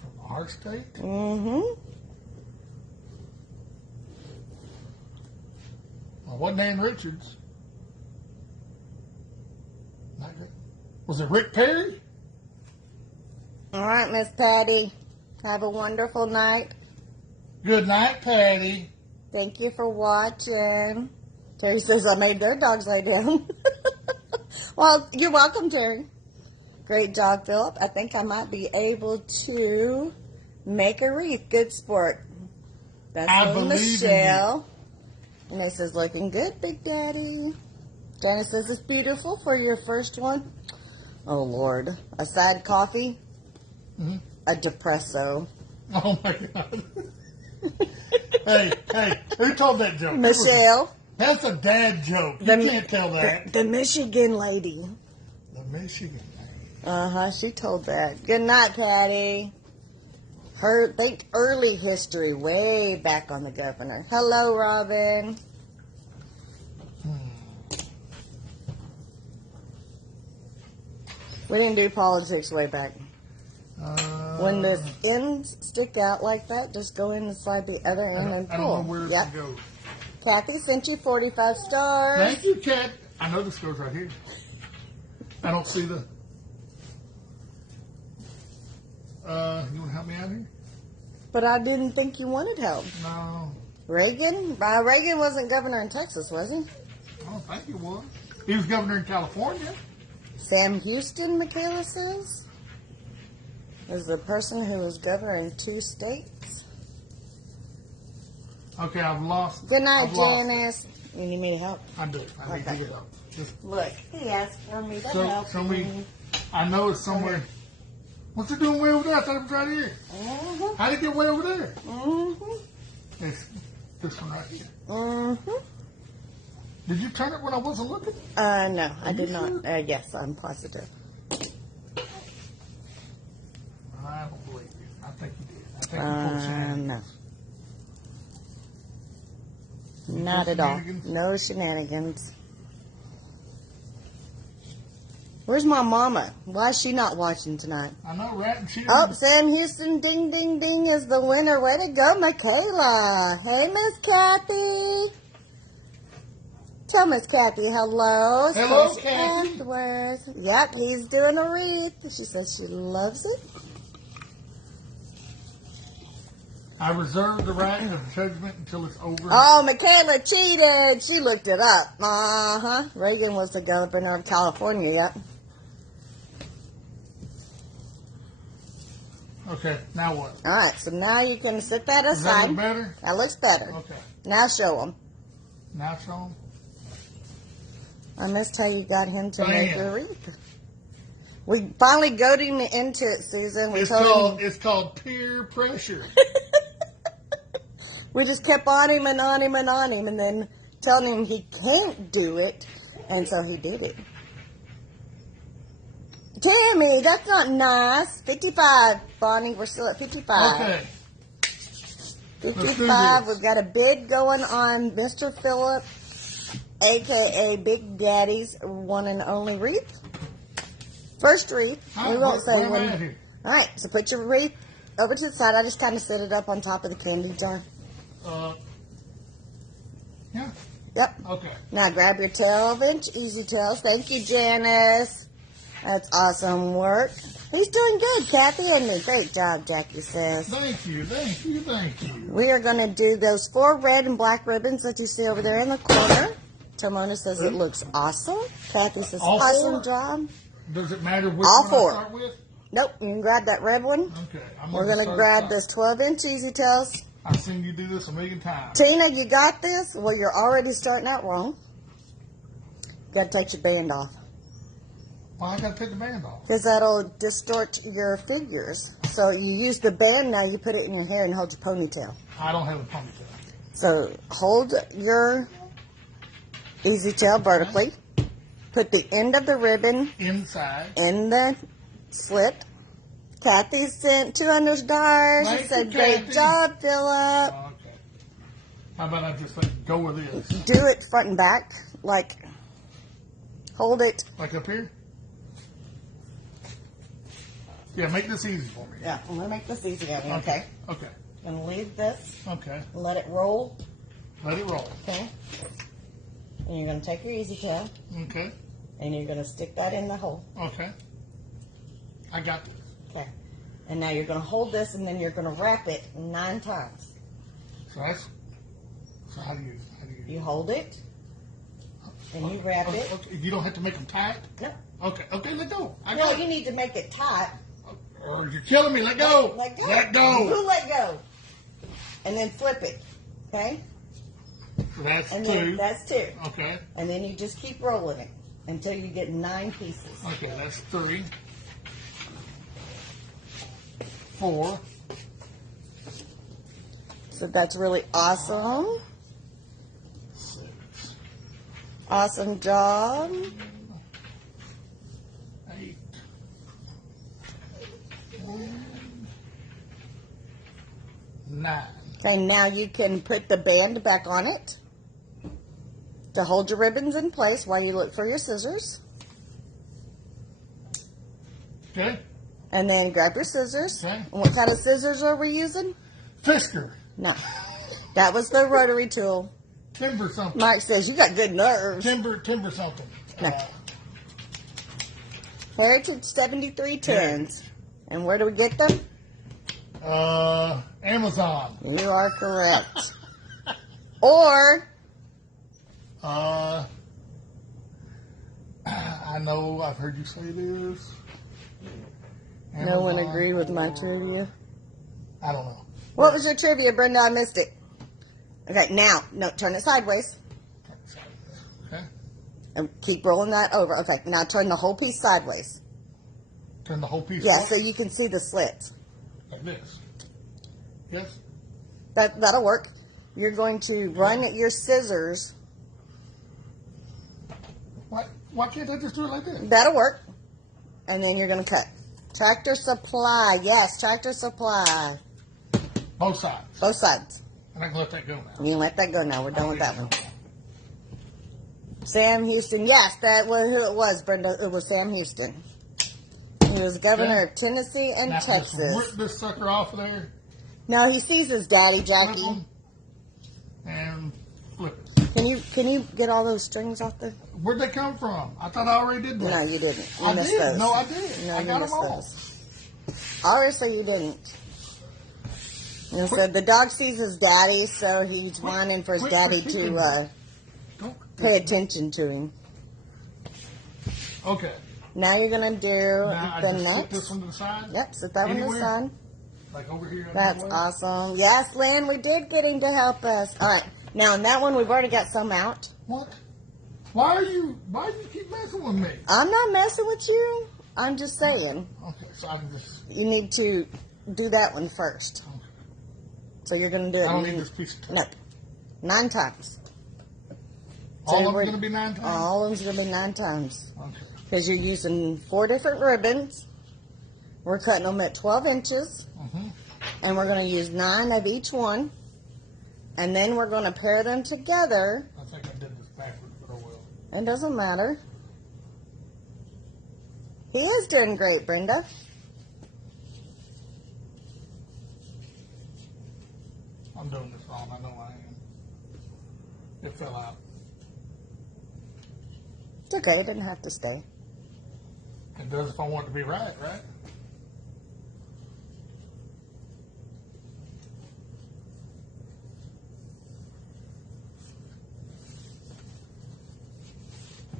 From our state? Mm-hmm. Well, wasn't Ann Richards? Not good. Was it Rick Perry? All right, Miss Patty. Have a wonderful night. Good night, Patty. Thank you for watching. Terry says I made their dogs lay down. Well, you're welcome, Terry. Great job, Philip. I think I might be able to make a wreath. Good sport. That's from Michelle. And this is looking good, Big Daddy. Janice says it's beautiful for your first one. Oh, Lord. A sad coffee? Mm-hmm. A depresso. Oh, my God. Hey, who told that joke? Michelle. That's a dad joke. You can't tell that. The Michigan lady. The Michigan lady. Uh-huh, she told that. Good night, Patty. Think early history, way back on the governor. Hello, Robin. We didn't do politics way back. When the ends stick out like that, just go inside the other end and pull. I don't know where it goes. Kathy sent you 45 stars. Thank you, Kat. I know this goes right here. I don't see the... you want to help me out here? But I didn't think you wanted help. No. Reagan? Reagan wasn't governor in Texas, was he? I don't think he was. He was governor in California. Sam Houston, Michaela says, is the person who was governor in 2 states. Okay, I've lost. Good night, Janice. You need me to help? I do. I need to get help. Look, he asked for me to help. Show me. I know it's somewhere. Okay. What's it doing way over there? I thought it was right here. Mm-hmm. How did it get way over there? Mm-hmm. It's this one right here. Mm-hmm. Did you turn it when I wasn't looking? No, I did not. Yes, I'm positive. I don't believe you. I think you did. I think you pulled shenanigans. No. Not at all. No shenanigans. Where's my mama? Why is she not watching tonight? I know, right? Oh, Sam Houston, ding, ding, ding, is the winner. Way to go, Michaela. Hey, Miss Kathy. Tell Miss Kathy hello. Hello, Kathy. Afterwards. Yep, he's doing a wreath. She says she loves it. I reserve the right of judgment until it's over. Oh, Michaela cheated. She looked it up. Uh-huh. Reagan was the governor of California, yep. Okay, now what? All right, so now you can set that aside. Does that look better? That looks better. Okay. Now show him. Now show him. I missed how you got him to make a wreath. We finally goaded him into it, Susan. It's called peer pressure. We just kept on him and on him and on him, and then telling him he can't do it, and so he did it. Tammy, that's not nice. 55, Bonnie. We're still at 55. Okay. 55. We've got a bid going on Mr. Phillip, a.k.a. Big Daddy's one and only wreath. First wreath. We won't say when. All right, so put your wreath over to the side. I just kind of set it up on top of the candy jar. Yeah. Yep. Okay. Now grab your 12-inch eztails. Thank you, Janice. That's awesome work. He's doing good, Kathy, isn't he? Great job, Jackie says. Thank you. We are going to do those 4 red and black ribbons that you see over there in the corner. Tomona says it looks awesome. Kathy says awesome job. Does it matter which all one 4. I start with? Nope. You can grab that red one. Okay. We're going to grab this 12-inch eztails. I've seen you do this a million times. Tina, you got this? Well, you're already starting out wrong. You got to take your band off. Why I got to take the band off? Because that'll distort your figures. So you use the band, now you put it in your hair and hold your ponytail. I don't have a ponytail. So hold your eztail vertically. Put the end of the ribbon inside in the slit. Kathy sent $200. She said, great job, Philip. Okay. How about I just go with this? Do it front and back. Like, hold it. Like up here? Yeah, make this easy for me. Yeah, I'm going to make this easy for you, okay? Okay. I'm going to leave this. Okay. Let it roll. Let it roll. Okay. And you're going to take your eztail. Okay. And you're going to stick that in the hole. Okay. I got this. Okay. And now you're going to hold this, and then you're going to wrap it 9 times. So how do you? You hold it. and you wrap it. Okay. You don't have to make them tight? No. Okay, let go. No, you need to make it tight. Oh, you're killing me. Let go. Let go. Let go. You let go. And then flip it. Okay? That's and two. Then that's two. Okay. And then you just keep rolling it until you get 9 pieces. Okay, that's 3. 4. So that's really awesome. 6. Awesome job. 8. 9. And now you can put the band back on it to hold your ribbons in place while you look for your scissors. Okay. And then grab your scissors. Okay. And what kind of scissors are we using? Fisker. No. That was the rotary tool. Timber something. Mike says, you got good nerves. Timber something. No. Heritage 7310s. And where do we get them? Amazon. You are correct. Or, I know I've heard you say this. no one Amazon agreed with my or- trivia. I don't know. What was your trivia, Brenda? I missed it. Okay, now, no, turn it sideways. Okay. And keep rolling that over. Okay, now turn the whole piece sideways. Turn the whole piece Yeah, up so you can see the slits. like this. Yes. That'll work. You're going to run your scissors. Why can't I just do it like this? That'll work. And then you're going to cut. Tractor Supply. Yes, Tractor Supply. Both sides. Both sides. And I can let that go now. You can let that go now. We're done with that one. Sam Houston. Yes, that was who it was, Brenda. It was Sam Houston. He was governor of Tennessee and Now, just Texas. rip this sucker off of there. No, he sees his daddy, Flip Jackie. them, and flip it. Can you get all those strings off there? Where'd they come from? I thought I already did that. No, you didn't. You I missed did. those. No, I did. No, I you got them missed all. those. Obviously, you didn't. And so the dog sees his daddy, so he's whining for his quit daddy kicking to Don't- pay attention to him. Okay. Now you're going to do Now I the just sit next. this one to the side. Yep, sit that one to the Anywhere? side. Like over here. That's anywhere? awesome. Yes, Lynn, we did get him to help us. All right. Now, in that one, we've already got some out. What? Why do you keep messing with me? I'm not messing with you. I'm just saying. Okay, so I can just. You need to do that one first. So you're going to do it. I don't need this piece of tape. No. 9 times. All of them we're- going to be 9 times? All of them's going to be 9 times. Okay. Because you're using 4 different ribbons. We're cutting them at 12 inches. Mm-hmm. And we're going to use 9 of each one. And then we're going to pair them together. I think I did this backwards, but oh well. It doesn't matter. He is doing great, Brenda. I'm doing this wrong. I know I am. It fell out. It's okay. It didn't have to stay. It does if I want it to be right, right?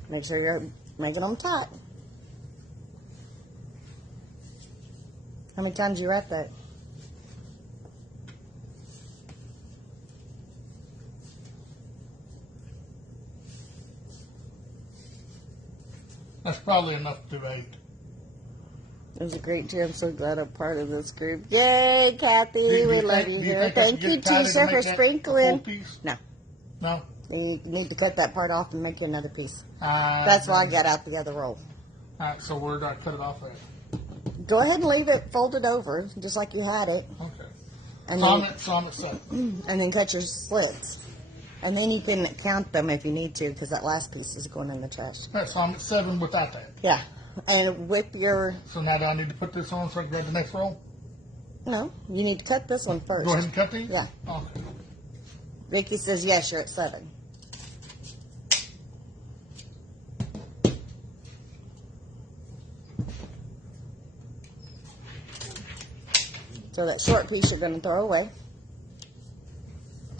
Make sure you're making them tight. How many times you wrap that? That's probably enough to do 8. It was a great year. I'm so glad I'm part of this group. Yay, Kathy. We love you here. Thank you, Tisha, for sprinkling. No. No? You need to cut that part off and make you another piece. That's That's why I got out the other roll. Alright, so where do I cut it off at? Go ahead and leave it folded over, just like you had it. Okay. And So then, I'm at 7. and then cut your slits. And then you can count them if you need to, because that last piece is going in the trash. Alright, so I'm at 7 without that. Yeah. And whip your... So now do I need to put this on so I can grab the next roll? No, you need to cut this one first. Go ahead and cut these? Yeah. Okay. Vicky says, yes, you're at 7. So that short piece you're going to throw away.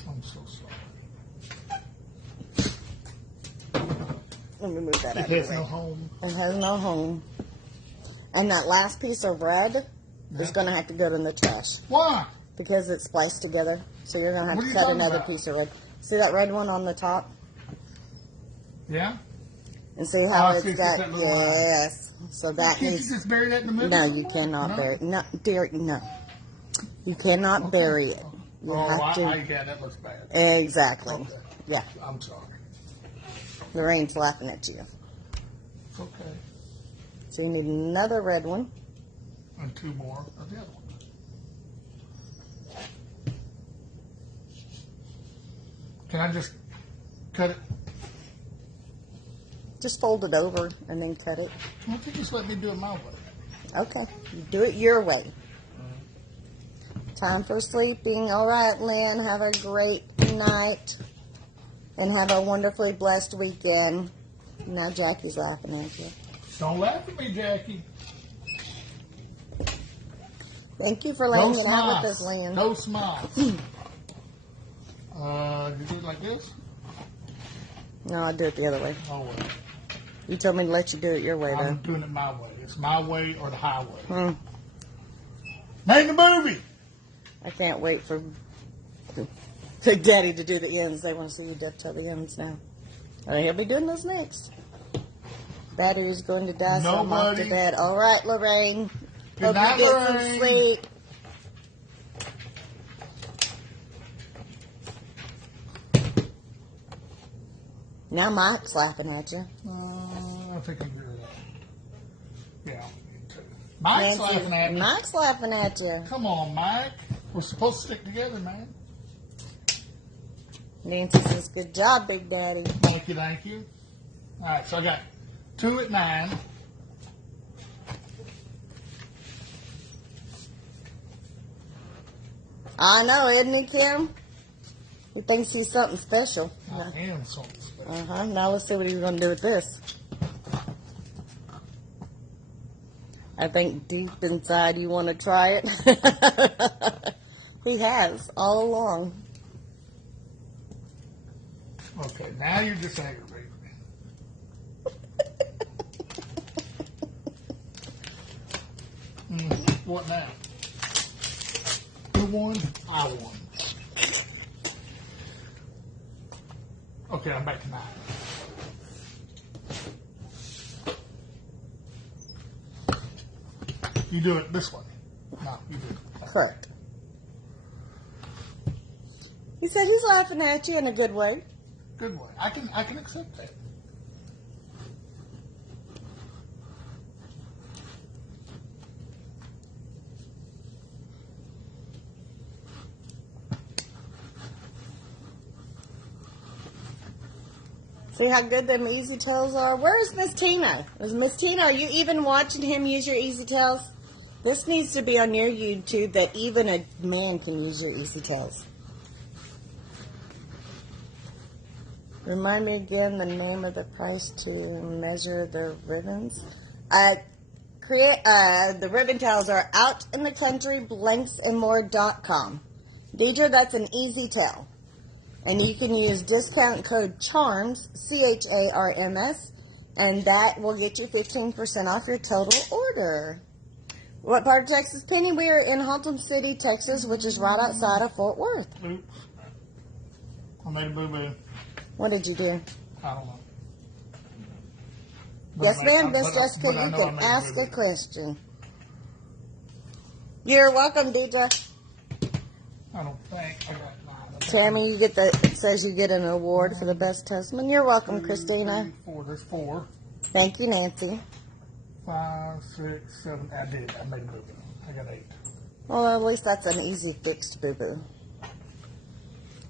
I'm so sorry. Let me move that out It of the has way. no home. It has no home. And that last piece of red is going to have to go in the trash Why? because it's spliced together. So you're going to have What to are you cut talking another about? piece of red. See that red one on the top? Yeah? And see how I it's see, it's got, got that little line. yes. So that Can't needs, you just bury that in the middle? no, you somewhere? cannot No? bury it. No, dear, no. You cannot Okay. bury it. You Oh, have to. yeah, that looks bad. Exactly. Okay. Yeah. I'm sorry. Lorraine's laughing at you. It's okay. So you need another red one. And two more of the other one. Can I just cut it? Just fold it over and then cut it. Why don't you just let me do it my way? Okay. You do it your way. Time for sleeping. All right, Lynn. Have a great night. And have a wonderfully blessed weekend. Now Jackie's laughing at you. Don't laugh at me, Jackie. Thank you for No letting it out with us, smiles. Lynn. No smiles. You do it like this? No, I do it the other way. Oh, well. You told me to let you do it your way, I'm though. doing it my way. It's my way or the highway. Hmm. Name the movie. I can't wait for Big Daddy to do the ends. They want to see you dovetail the ends now. All right, he'll be doing those next. Battery's going to die, so I'm off to Nobody. bed. All right, Lorraine. Good Hope night, you get some Lorraine. sleep. Now Mike's laughing at you. I think I agree with that. Yeah. Mike's Nancy, laughing at me. Mike's laughing at you. Come on, Mike. We're supposed to stick together, man. Nancy says, good job, Big Daddy. Thank you, thank you. All right, so I got 2 at 9. I know, isn't he, Kim? He thinks he's something special. I am something special. Uh-huh. Now let's see what he's going to do with this. I think deep inside you want to try it. He has, all along. Okay, now you're just aggravating me. What now? Who won? I won. Okay, I'm back to 9. You do it this way. No, you do it. Correct. He said he's laughing at you in a good way. Good way. I can accept that. See how good them easy tails are? Where's Miss Tina? Is Miss Tina, are you even watching him use your easy tails? This needs to be on your YouTube that even a man can use your easy tails. Remind me again the name of the price to measure the ribbons. The ribbon tails are outinthecountry.blanksandmore.com. Deidre, that's an easy tail. And you can use discount code CHARMS, CHARMS, and that will get you 15% off your total order. What part of Texas, Penny? We are in Haltom City, Texas, which is right outside of Fort Worth. Oops. I made a boo-boo. What did you do? I don't know. Yes, ma'am, Miss But Jessica, I you know I can made ask a boo-boo. question. You're welcome, Deidre. I don't think I got 9. Tammy, you get it says you get an award for the best husband. You're welcome, 2, Christina. 3, 4. There's 4. Thank you, Nancy. 5, 6, 7. I did. I made a boo-boo. I got 8. Well, at least that's an easy fixed boo-boo.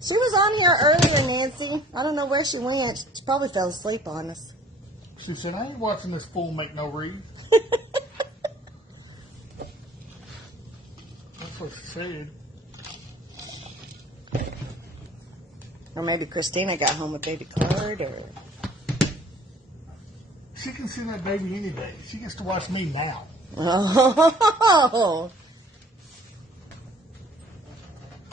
She was on here earlier, Nancy. I don't know where she went. She probably fell asleep on us. She said, I ain't watching this fool make no wreath. That's what she said. Or maybe Christina got home with baby card, or... She can see that baby any day. She gets to watch me now. Oh,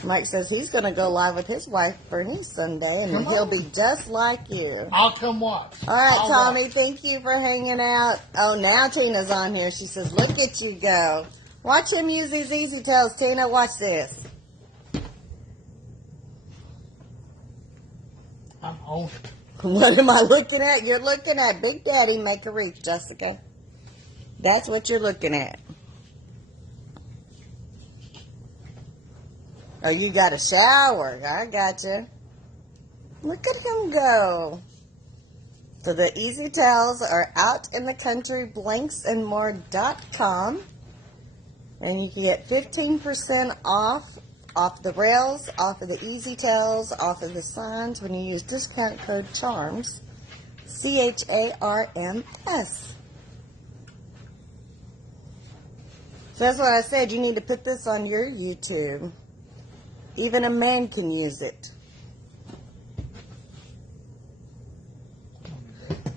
Mike says he's going to go live with his wife for his Sunday, and Come he'll on. be just like you. I'll come watch. All right, I'll Tommy, watch. thank you for hanging out. Oh, now Tina's on here. She says, look at you go. Watch him use these eztails, Tina. Watch this. I'm on it. What am I looking at? You're looking at Big Daddy make a wreath, Jessica. That's what you're looking at. Oh, you got a shower. I got you. Look at him go. So the eztails are out in the country, blanksandmore.com. And you can get 15% off the rails, off of the eztails, off of the signs when you use discount code CHARMS. CHARMS. So that's what I said. You need to put this on your YouTube. Even a man can use it.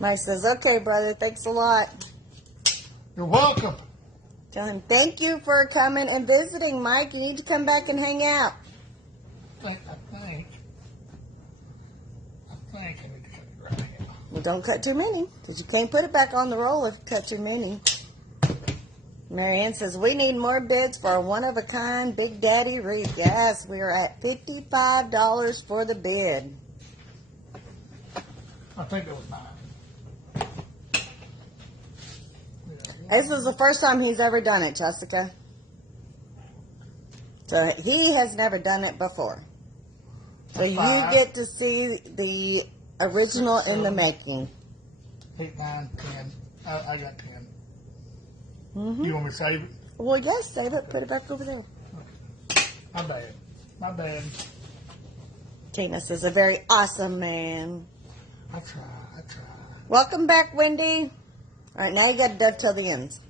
Mike says, okay, brother, thanks a lot. You're welcome. Tell him, thank you for coming and visiting, Mike. You need to come back and hang out. I think I need to cut it right here. Well, don't cut too many, because you can't put it back on the roll if you cut too many. Marianne says, we need more bids for a one-of-a-kind Big Daddy wreath. Yes, we are at $55 for the bid. I think it was 9. This is the first time he's ever done it, Jessica. So he has never done it before. So you 5. get to see the original 6, in the 7, making. 8, 9, 10. I got 10. Mm-hmm. You want me to save it? Well, yes, save it. Put it back over there. My bad. My bad. Tina says, a very awesome man. I try. Welcome back, Wendy. All right, now you got to dovetail the ends.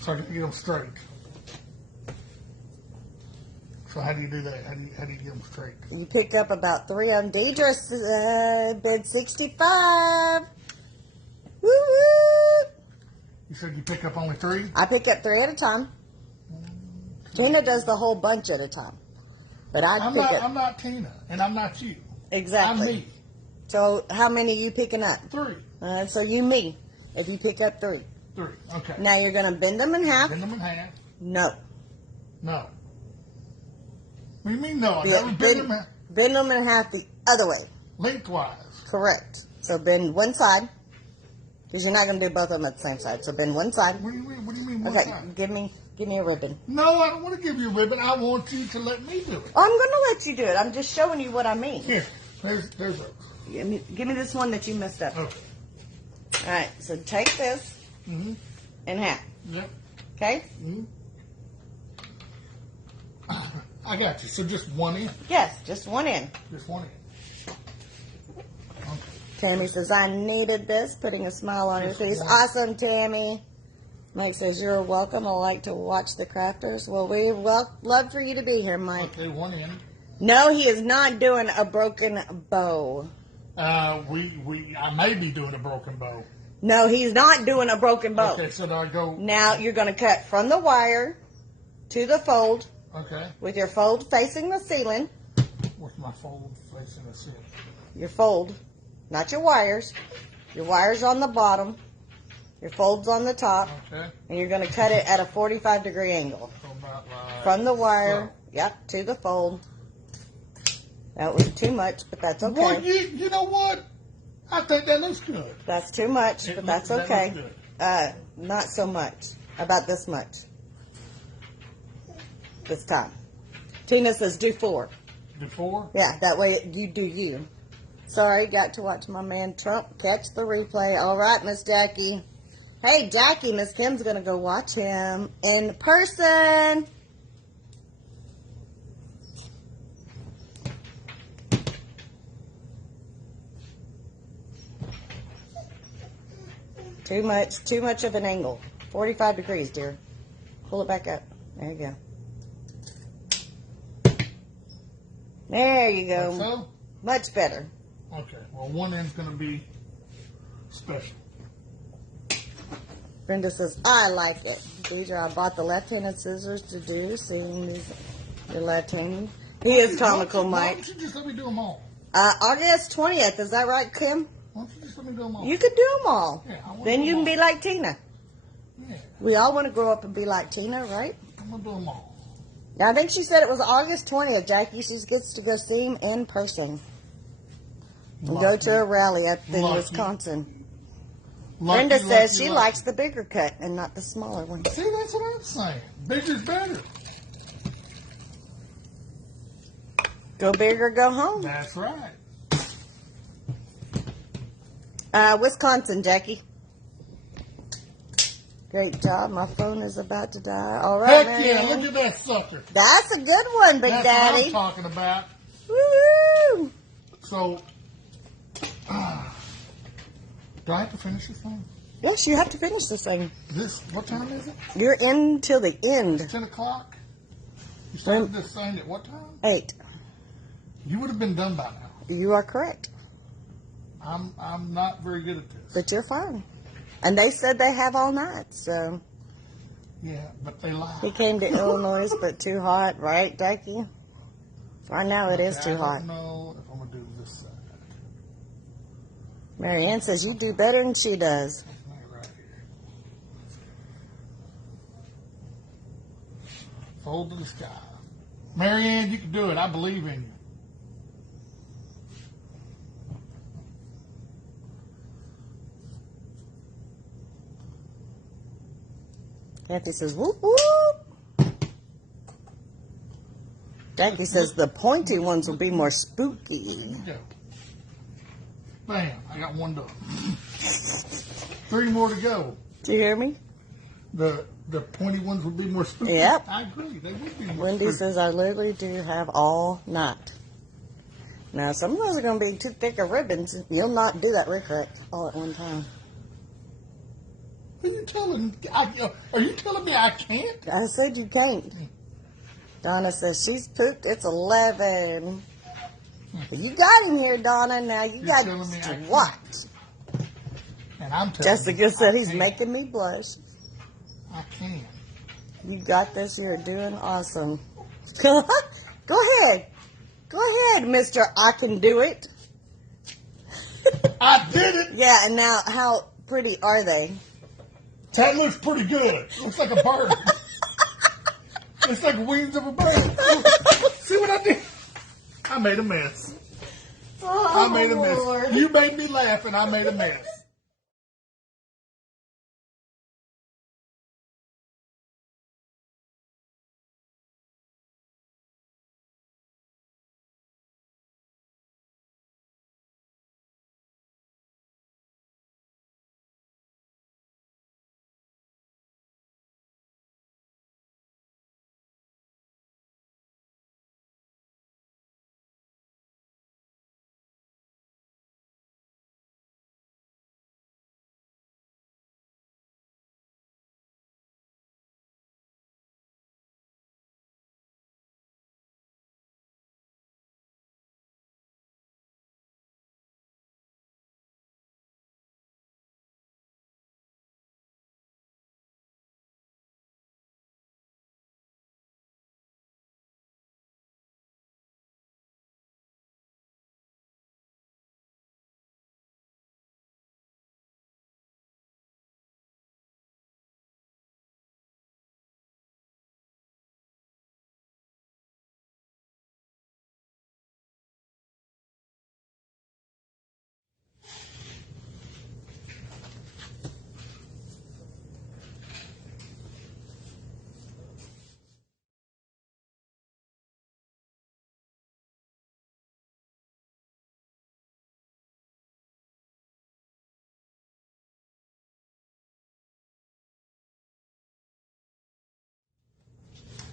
So I can get them straight. So how do you do that? How do you get them straight? You pick up about 3 on Deidre's bid 65. Woo-woo! You said you pick up only 3? I pick up 3 at a time. Tina does the whole bunch at a time. But I'm not Tina, and I'm not you. Exactly. I'm me. So how many are you picking up? 3. So you me, if you pick up 3. 3. Okay. Now you're going to bend them in half. Bend them in half. No. No. What do you mean no? I Yeah, never bend them in half. Bend them in half the other way. Lengthwise. Correct. So bend one side. Because you're not going to do both of them at the same side. So bend one side. What do you mean one Okay, side? give me a ribbon. No, I don't want to give you a ribbon. I want you to let me do it. Oh, I'm going to let you do it. I'm just showing you what I mean. Here. There's those. Give me this one that you messed up. Okay. All right, so take this Mm-hmm. in half. Yep. Okay? Mm-hmm. I got you. So just one end. Yes, just one end. Just one end. Okay. Tammy says, I needed this, putting a smile on her Just face. one. Awesome, Tammy. Mike says, you're welcome. I like to watch the crafters. Well, we love for you to be here, Mike. Okay, one end. No, he is not doing a broken bow. I may be doing a broken bow. No, he's not doing a broken bow. Okay, so do I go? Now you're going to cut from the wire to the fold Okay. with your fold facing the ceiling. With my fold facing the ceiling. Your fold, not your wires. Your wires on the bottom. Your fold's on the top. Okay. And you're going to cut it at a 45-degree angle. So about like From the wire, yep, to the fold. That was too much, but that's okay. Well, you know what? I think that looks good. That's too much, but that's That okay. looks good. Not so much. About this much. This time. Tina says do 4. Before? Yeah, that way you do you. Sorry, got to watch my man Trump catch the replay. All right, Miss Jackie. Hey, Jackie, Miss Kim's going to go watch him in person. Too much of an angle. 45 degrees, dear. Pull it back up. There you go. There you go. Like so? Much better. Okay. Well, one end's going to be special. Brenda says, I like it. These are, I bought the left-handed scissors to do, seeing these. You're Latino. He is comical, Why Mike. don't you just let me do them all? August 20th, is that right, Kim? Why don't you just let me do them all? You could do them all. Yeah, I wanna Then do you them can all. be like Tina. Yeah, We all want to grow up and be like Tina, right? I'm gonna do them all. I think she said it was August 20th, Jackie. She gets to go see him in person. And go Lucky. to a rally up in Lucky. Wisconsin. Lucky, Brenda says lucky, she lucky. likes the bigger cut and not the smaller one. See, that's what I'm saying. Bigger's better. Go big or go home. That's right. Wisconsin, Jackie. Great job. My phone is about to die. All right, Heck yeah, Marianne. look at that sucker. That's a good one, Big That's Daddy. what I'm talking about. Woo-hoo. So, do I have to finish this thing? Yes, you have to finish this thing. What time is it? You're in till the end. 10 o'clock? You started this thing at what time? 8. You would have been done by now. You are correct. I'm not very good at this. But you're fine. And they said they have all night, so. Yeah, but they lie. He came to Illinois, but too hot, right, Jackie? Right now it is too I hot. don't know if I'm going to do this side. Marianne says you do better than she does. Right here. Fold to the sky. Marianne, you can do it. I believe in you. Kathy says, whoop, whoop. Jackie says the pointy ones will be more spooky. There you go. Bam, I got one done. 3 more to go. Do you hear me? The pointy ones would be more spooky. Yep. I agree. They would be more Wendy spooky. says I literally do have all night. Now, some of those are going to be too thick of ribbons. You'll not do that rick all at one time. Are you telling me I can't? I said you can't. Donna says she's pooped. It's 11. You got him here, Donna. Now you You're got telling me I to can't. watch. And I'm telling Jessica you, said I he's can't. making me blush. I can. You got this. You're doing awesome. Go ahead. Go ahead, Mr. I can do it. I did it. Yeah, and now how pretty are they? That looks pretty good. Looks like a bird. It's like wings of a bird. See what I did? I made a mess. I made a mess. Lord. You made me laugh and I made a mess.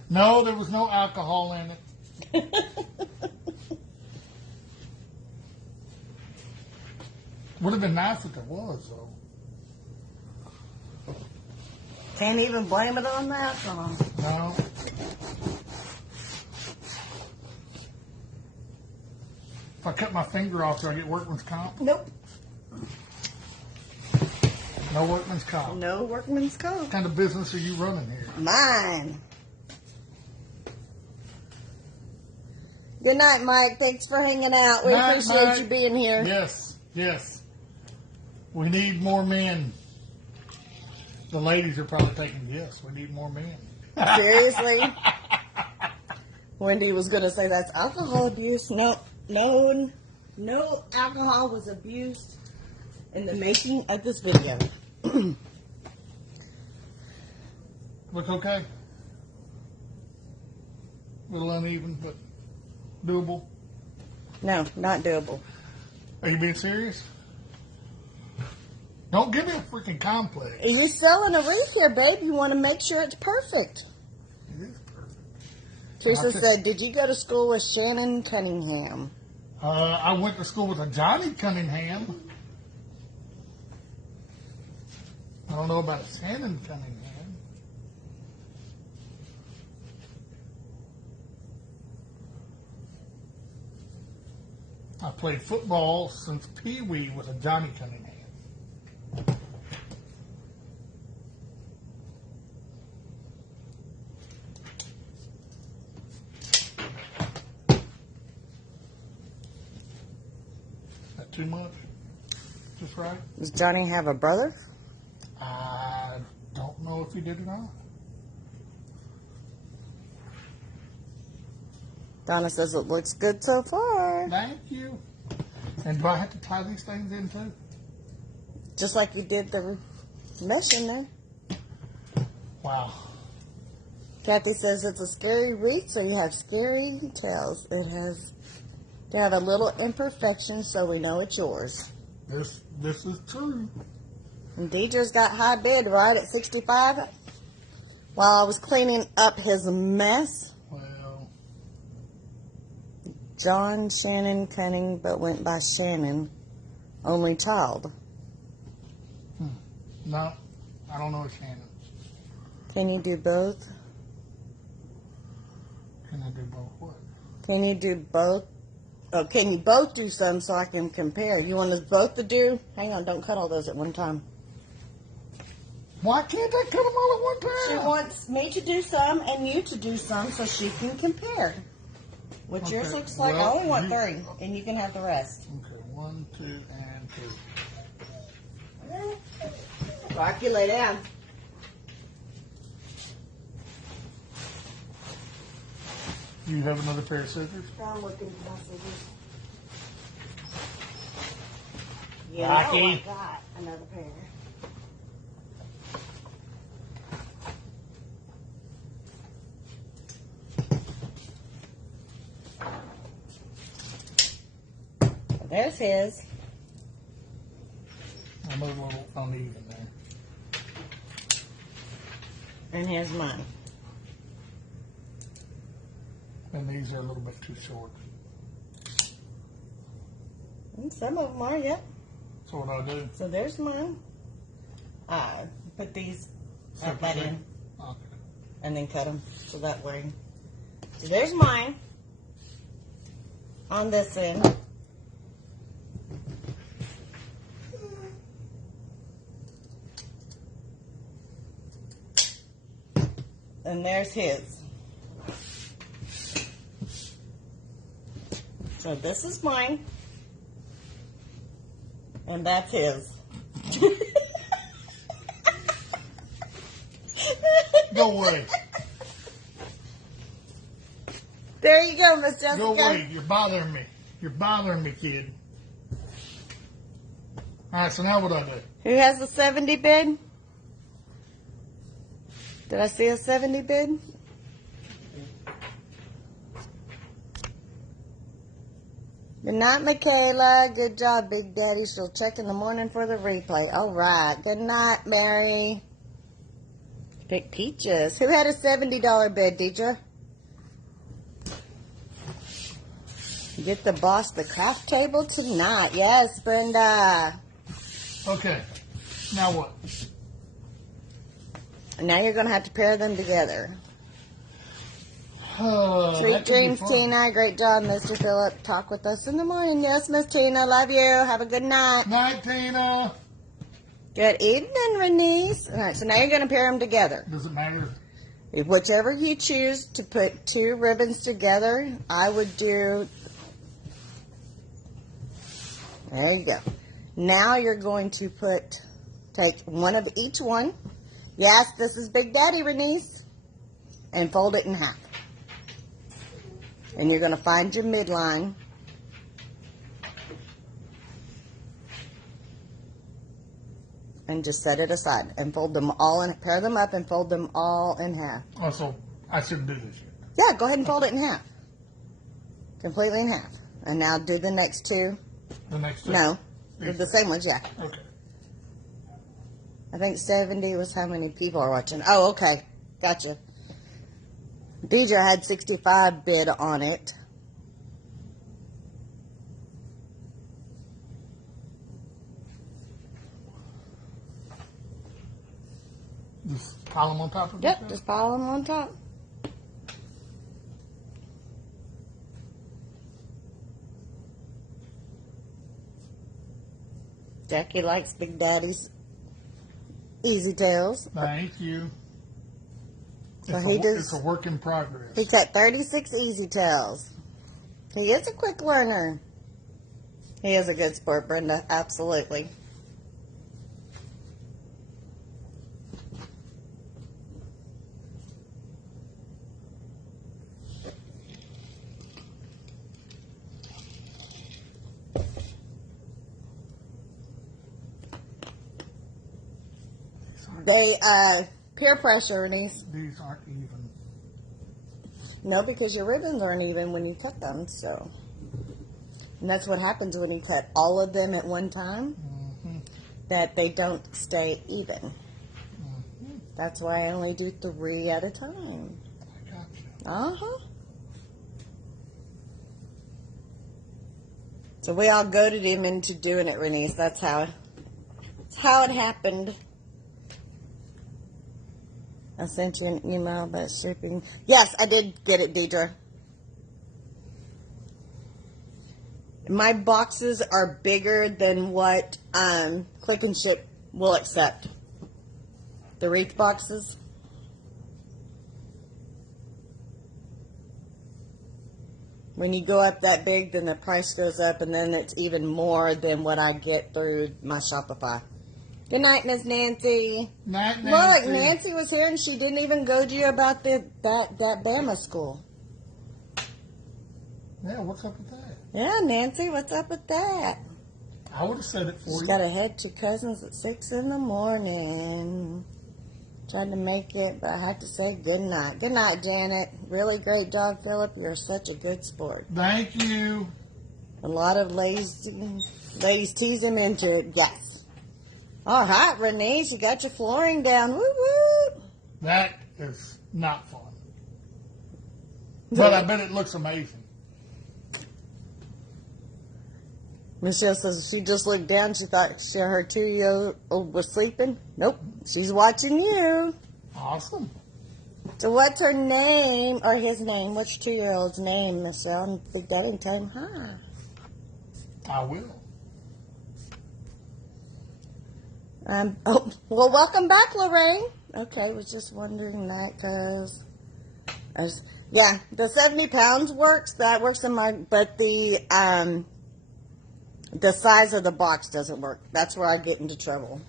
No, there was no alcohol in it. Would have been nice if there was, though. Can't even blame it on the alcohol. No. If I cut my finger off, do I get workman's comp? Nope. No workman's comp. No workman's comp. What kind of business are you running here? Mine. Good night, Mike. Thanks for hanging out. We Night, appreciate Mike. you being here. Yes, yes. We need more men. The ladies are probably thinking, yes, we need more men. Seriously? Wendy was going to say that's alcohol abuse. No alcohol was abused in the making of this video. Look okay? A little uneven, but doable. No, not doable. Are you being serious? Don't give me a freaking complex. You're selling a wreath here, babe. You want to make sure it's perfect. It is perfect. Teresa said, did you go to school with Shannon Cunningham? I went to school with a Johnny Cunningham. I don't know about a Shannon Cunningham. I played football since Pee Wee with a Johnny Cunningham. That too much? Just right? Does Johnny have a brother? I don't know if he did or not. Donna says it looks good so far. Thank you. And do I have to tie these things in too? Just like we did the mesh in there. Wow. Kathy says it's a scary wreath, so you have scary tails. It has to have a little imperfection, so we know it's yours. This is true. And Deidre's got high bid right at 65. While I was cleaning up his mess, Well, John Shannon Cunning, but went by Shannon, only child. no, I don't know Shannon. Can you do both? Can I do both what? Can you do both? Oh, can you both do some so I can compare? You want us both to do? Hang on, don't cut all those at one time. Why can't I cut them all at one She time? wants me to do some and you to do some so she can compare. What yours Okay, looks like, well, I only want you- 3, and you can have the rest. Okay, 1, 2, and 2. Rock, you lay down. You have another pair of scissors? I'm looking for my scissors. You Rocky. know I got another pair. There's his. I'm a little uneven there. And here's mine. And these are a little bit too short. And some of them are, yep. So what I do? So there's mine. Put these at that Separately? end Okay. and then cut them so that way. So there's mine on this end. And there's his. So this is mine. And that's his. Go away. There you go, Miss Jessica. Go away. You're bothering me. You're bothering me, kid. All right, so now what do I do? Who has the 70 bid? Did I see a 70 bid? Good night, Michaela. Good job, Big Daddy. She'll check in the morning for the replay. All right. Good night, Mary. Pick peaches. Who had a $70 bid, Deidre? Get the boss the craft table tonight. Yes, Brenda. Okay. Now what? Now you're going to have to pair them together. That Sweet could be dreams, fun. Tina. Great job, Mr. Phillip. Talk with us in the morning. Yes, Miss Tina. Love you. Have a good night. Night, Tina. Good evening, Renice. All right, so now you're going to pair them together. Does it matter? Whichever you choose to put 2 ribbons together, I would do. There you go. Now you're going to take one of each one. Yes, this is Big Daddy, Renice. And fold it in half. And you're going to find your midline. And just set it aside. And fold them all in, pair them up and fold them all in half. Oh, so I shouldn't do this yet. Yeah, go ahead and fold it in half. Completely in half. And now do the next 2. The next 2? No. Do the same ones, yeah. Okay. I think 70 was how many people are watching. Oh, okay. Gotcha. Deidre had 65 bid on it. Just pile them on top of each Yep, other? just pile them on top. Jackie likes Big Daddy's eztails. Thank you. So It's a work in progress. He cut 36 eztails. He is a quick learner. He is a good sport, Brenda. Absolutely. They, peer pressure, Denise. These aren't even. No, because your ribbons aren't even when you cut them, so. And that's what happens when you cut all of them at one time, that they don't stay even. That's why I only do 3 at a time. I got you. Uh-huh. So we all goaded him into doing it, Renice. That's how it happened. I sent you an email about shipping. Yes, I did get it, Deidre. My boxes are bigger than what Click and Ship will accept. The wreath boxes. When you go up that big, then the price goes up, and then it's even more than what I get through my Shopify. Good night, Miss Nancy. Night, Nancy. Look, Nancy was here, and she didn't even goad you about that Bama school. Yeah, what's up with that? Yeah, Nancy, what's up with that? I would have said it for She's you. got to head to cousins at 6 in the morning. Tried to make it, but I have to say good night. Good night, Janet. Really great job, Philip. You're such a good sport. Thank you. A lot of ladies tease him into it. Yes. All right, Renee, you got your flooring down. Woo woo. That is not fun. But I bet it looks amazing. Michelle says she just looked down. She thought her 2-year-old was sleeping. Nope, she's watching you. Awesome. So what's her name, or his name? What's your 2-year-old's name, Michelle? Big Daddy, and tell him hi. I will. Well, welcome back, Lorraine. Okay, was just wondering that because, yeah, the 70 pounds works. That works in my, but the size of the box doesn't work. That's where I get into trouble.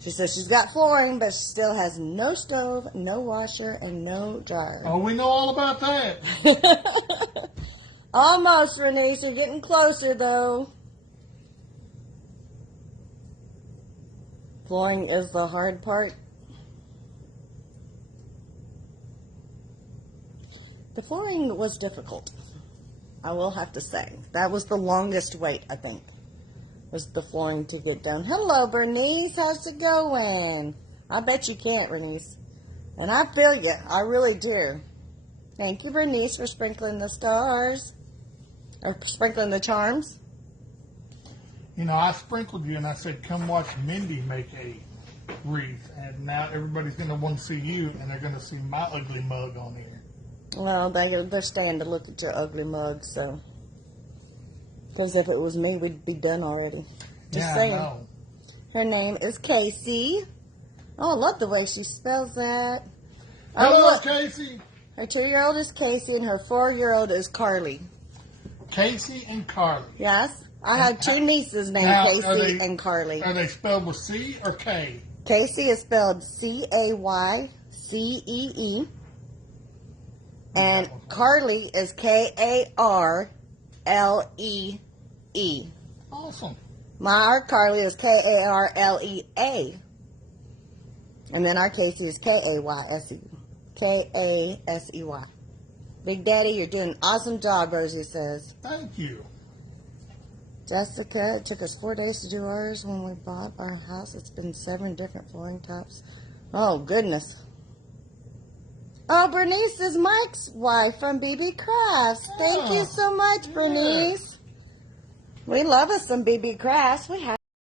She says she's got flooring, but she still has no stove, no washer, and no dryer. Oh, we know all about that. Almost, Renee. You're getting closer, though. Flooring is the hard part. The flooring was difficult, I will have to say. That was the longest wait, I think, was the flooring to get done. Hello, Bernice. How's it going? I bet you can't, Bernice. And I feel you. I really do. Thank you, Bernice, for sprinkling the stars. Or sprinkling the charms. You know, I sprinkled you and I said, come watch Mindy make a wreath. And now everybody's going to want to see you and they're going to see my ugly mug on here. Well, they're starting to look at your ugly mug, so. Because if it was me, we'd be done already. Just saying. I know. Her name is Casey. Oh, I love the way she spells that. Oh, Hello, look. Casey. Her 2-year-old is Casey and her 4-year-old is Carly. Casey and Carly. Yes. I have 2 nieces named Now, Casey and Carly. Are they spelled with C or K? Casey is spelled Caycee. And Carly is Karlee. Awesome. My Carly is Karlea. And then our Casey is Kaysey. Kasey. Big Daddy, you're doing an awesome job, Rosie says. Thank you. Jessica, it took us 4 days to do ours when we bought our house. It's been 7 different flooring types. Oh, goodness. Oh, Bernice is Mike's wife from BB Crafts. Thank you so much, Bernice. We love us some BB Crafts. We have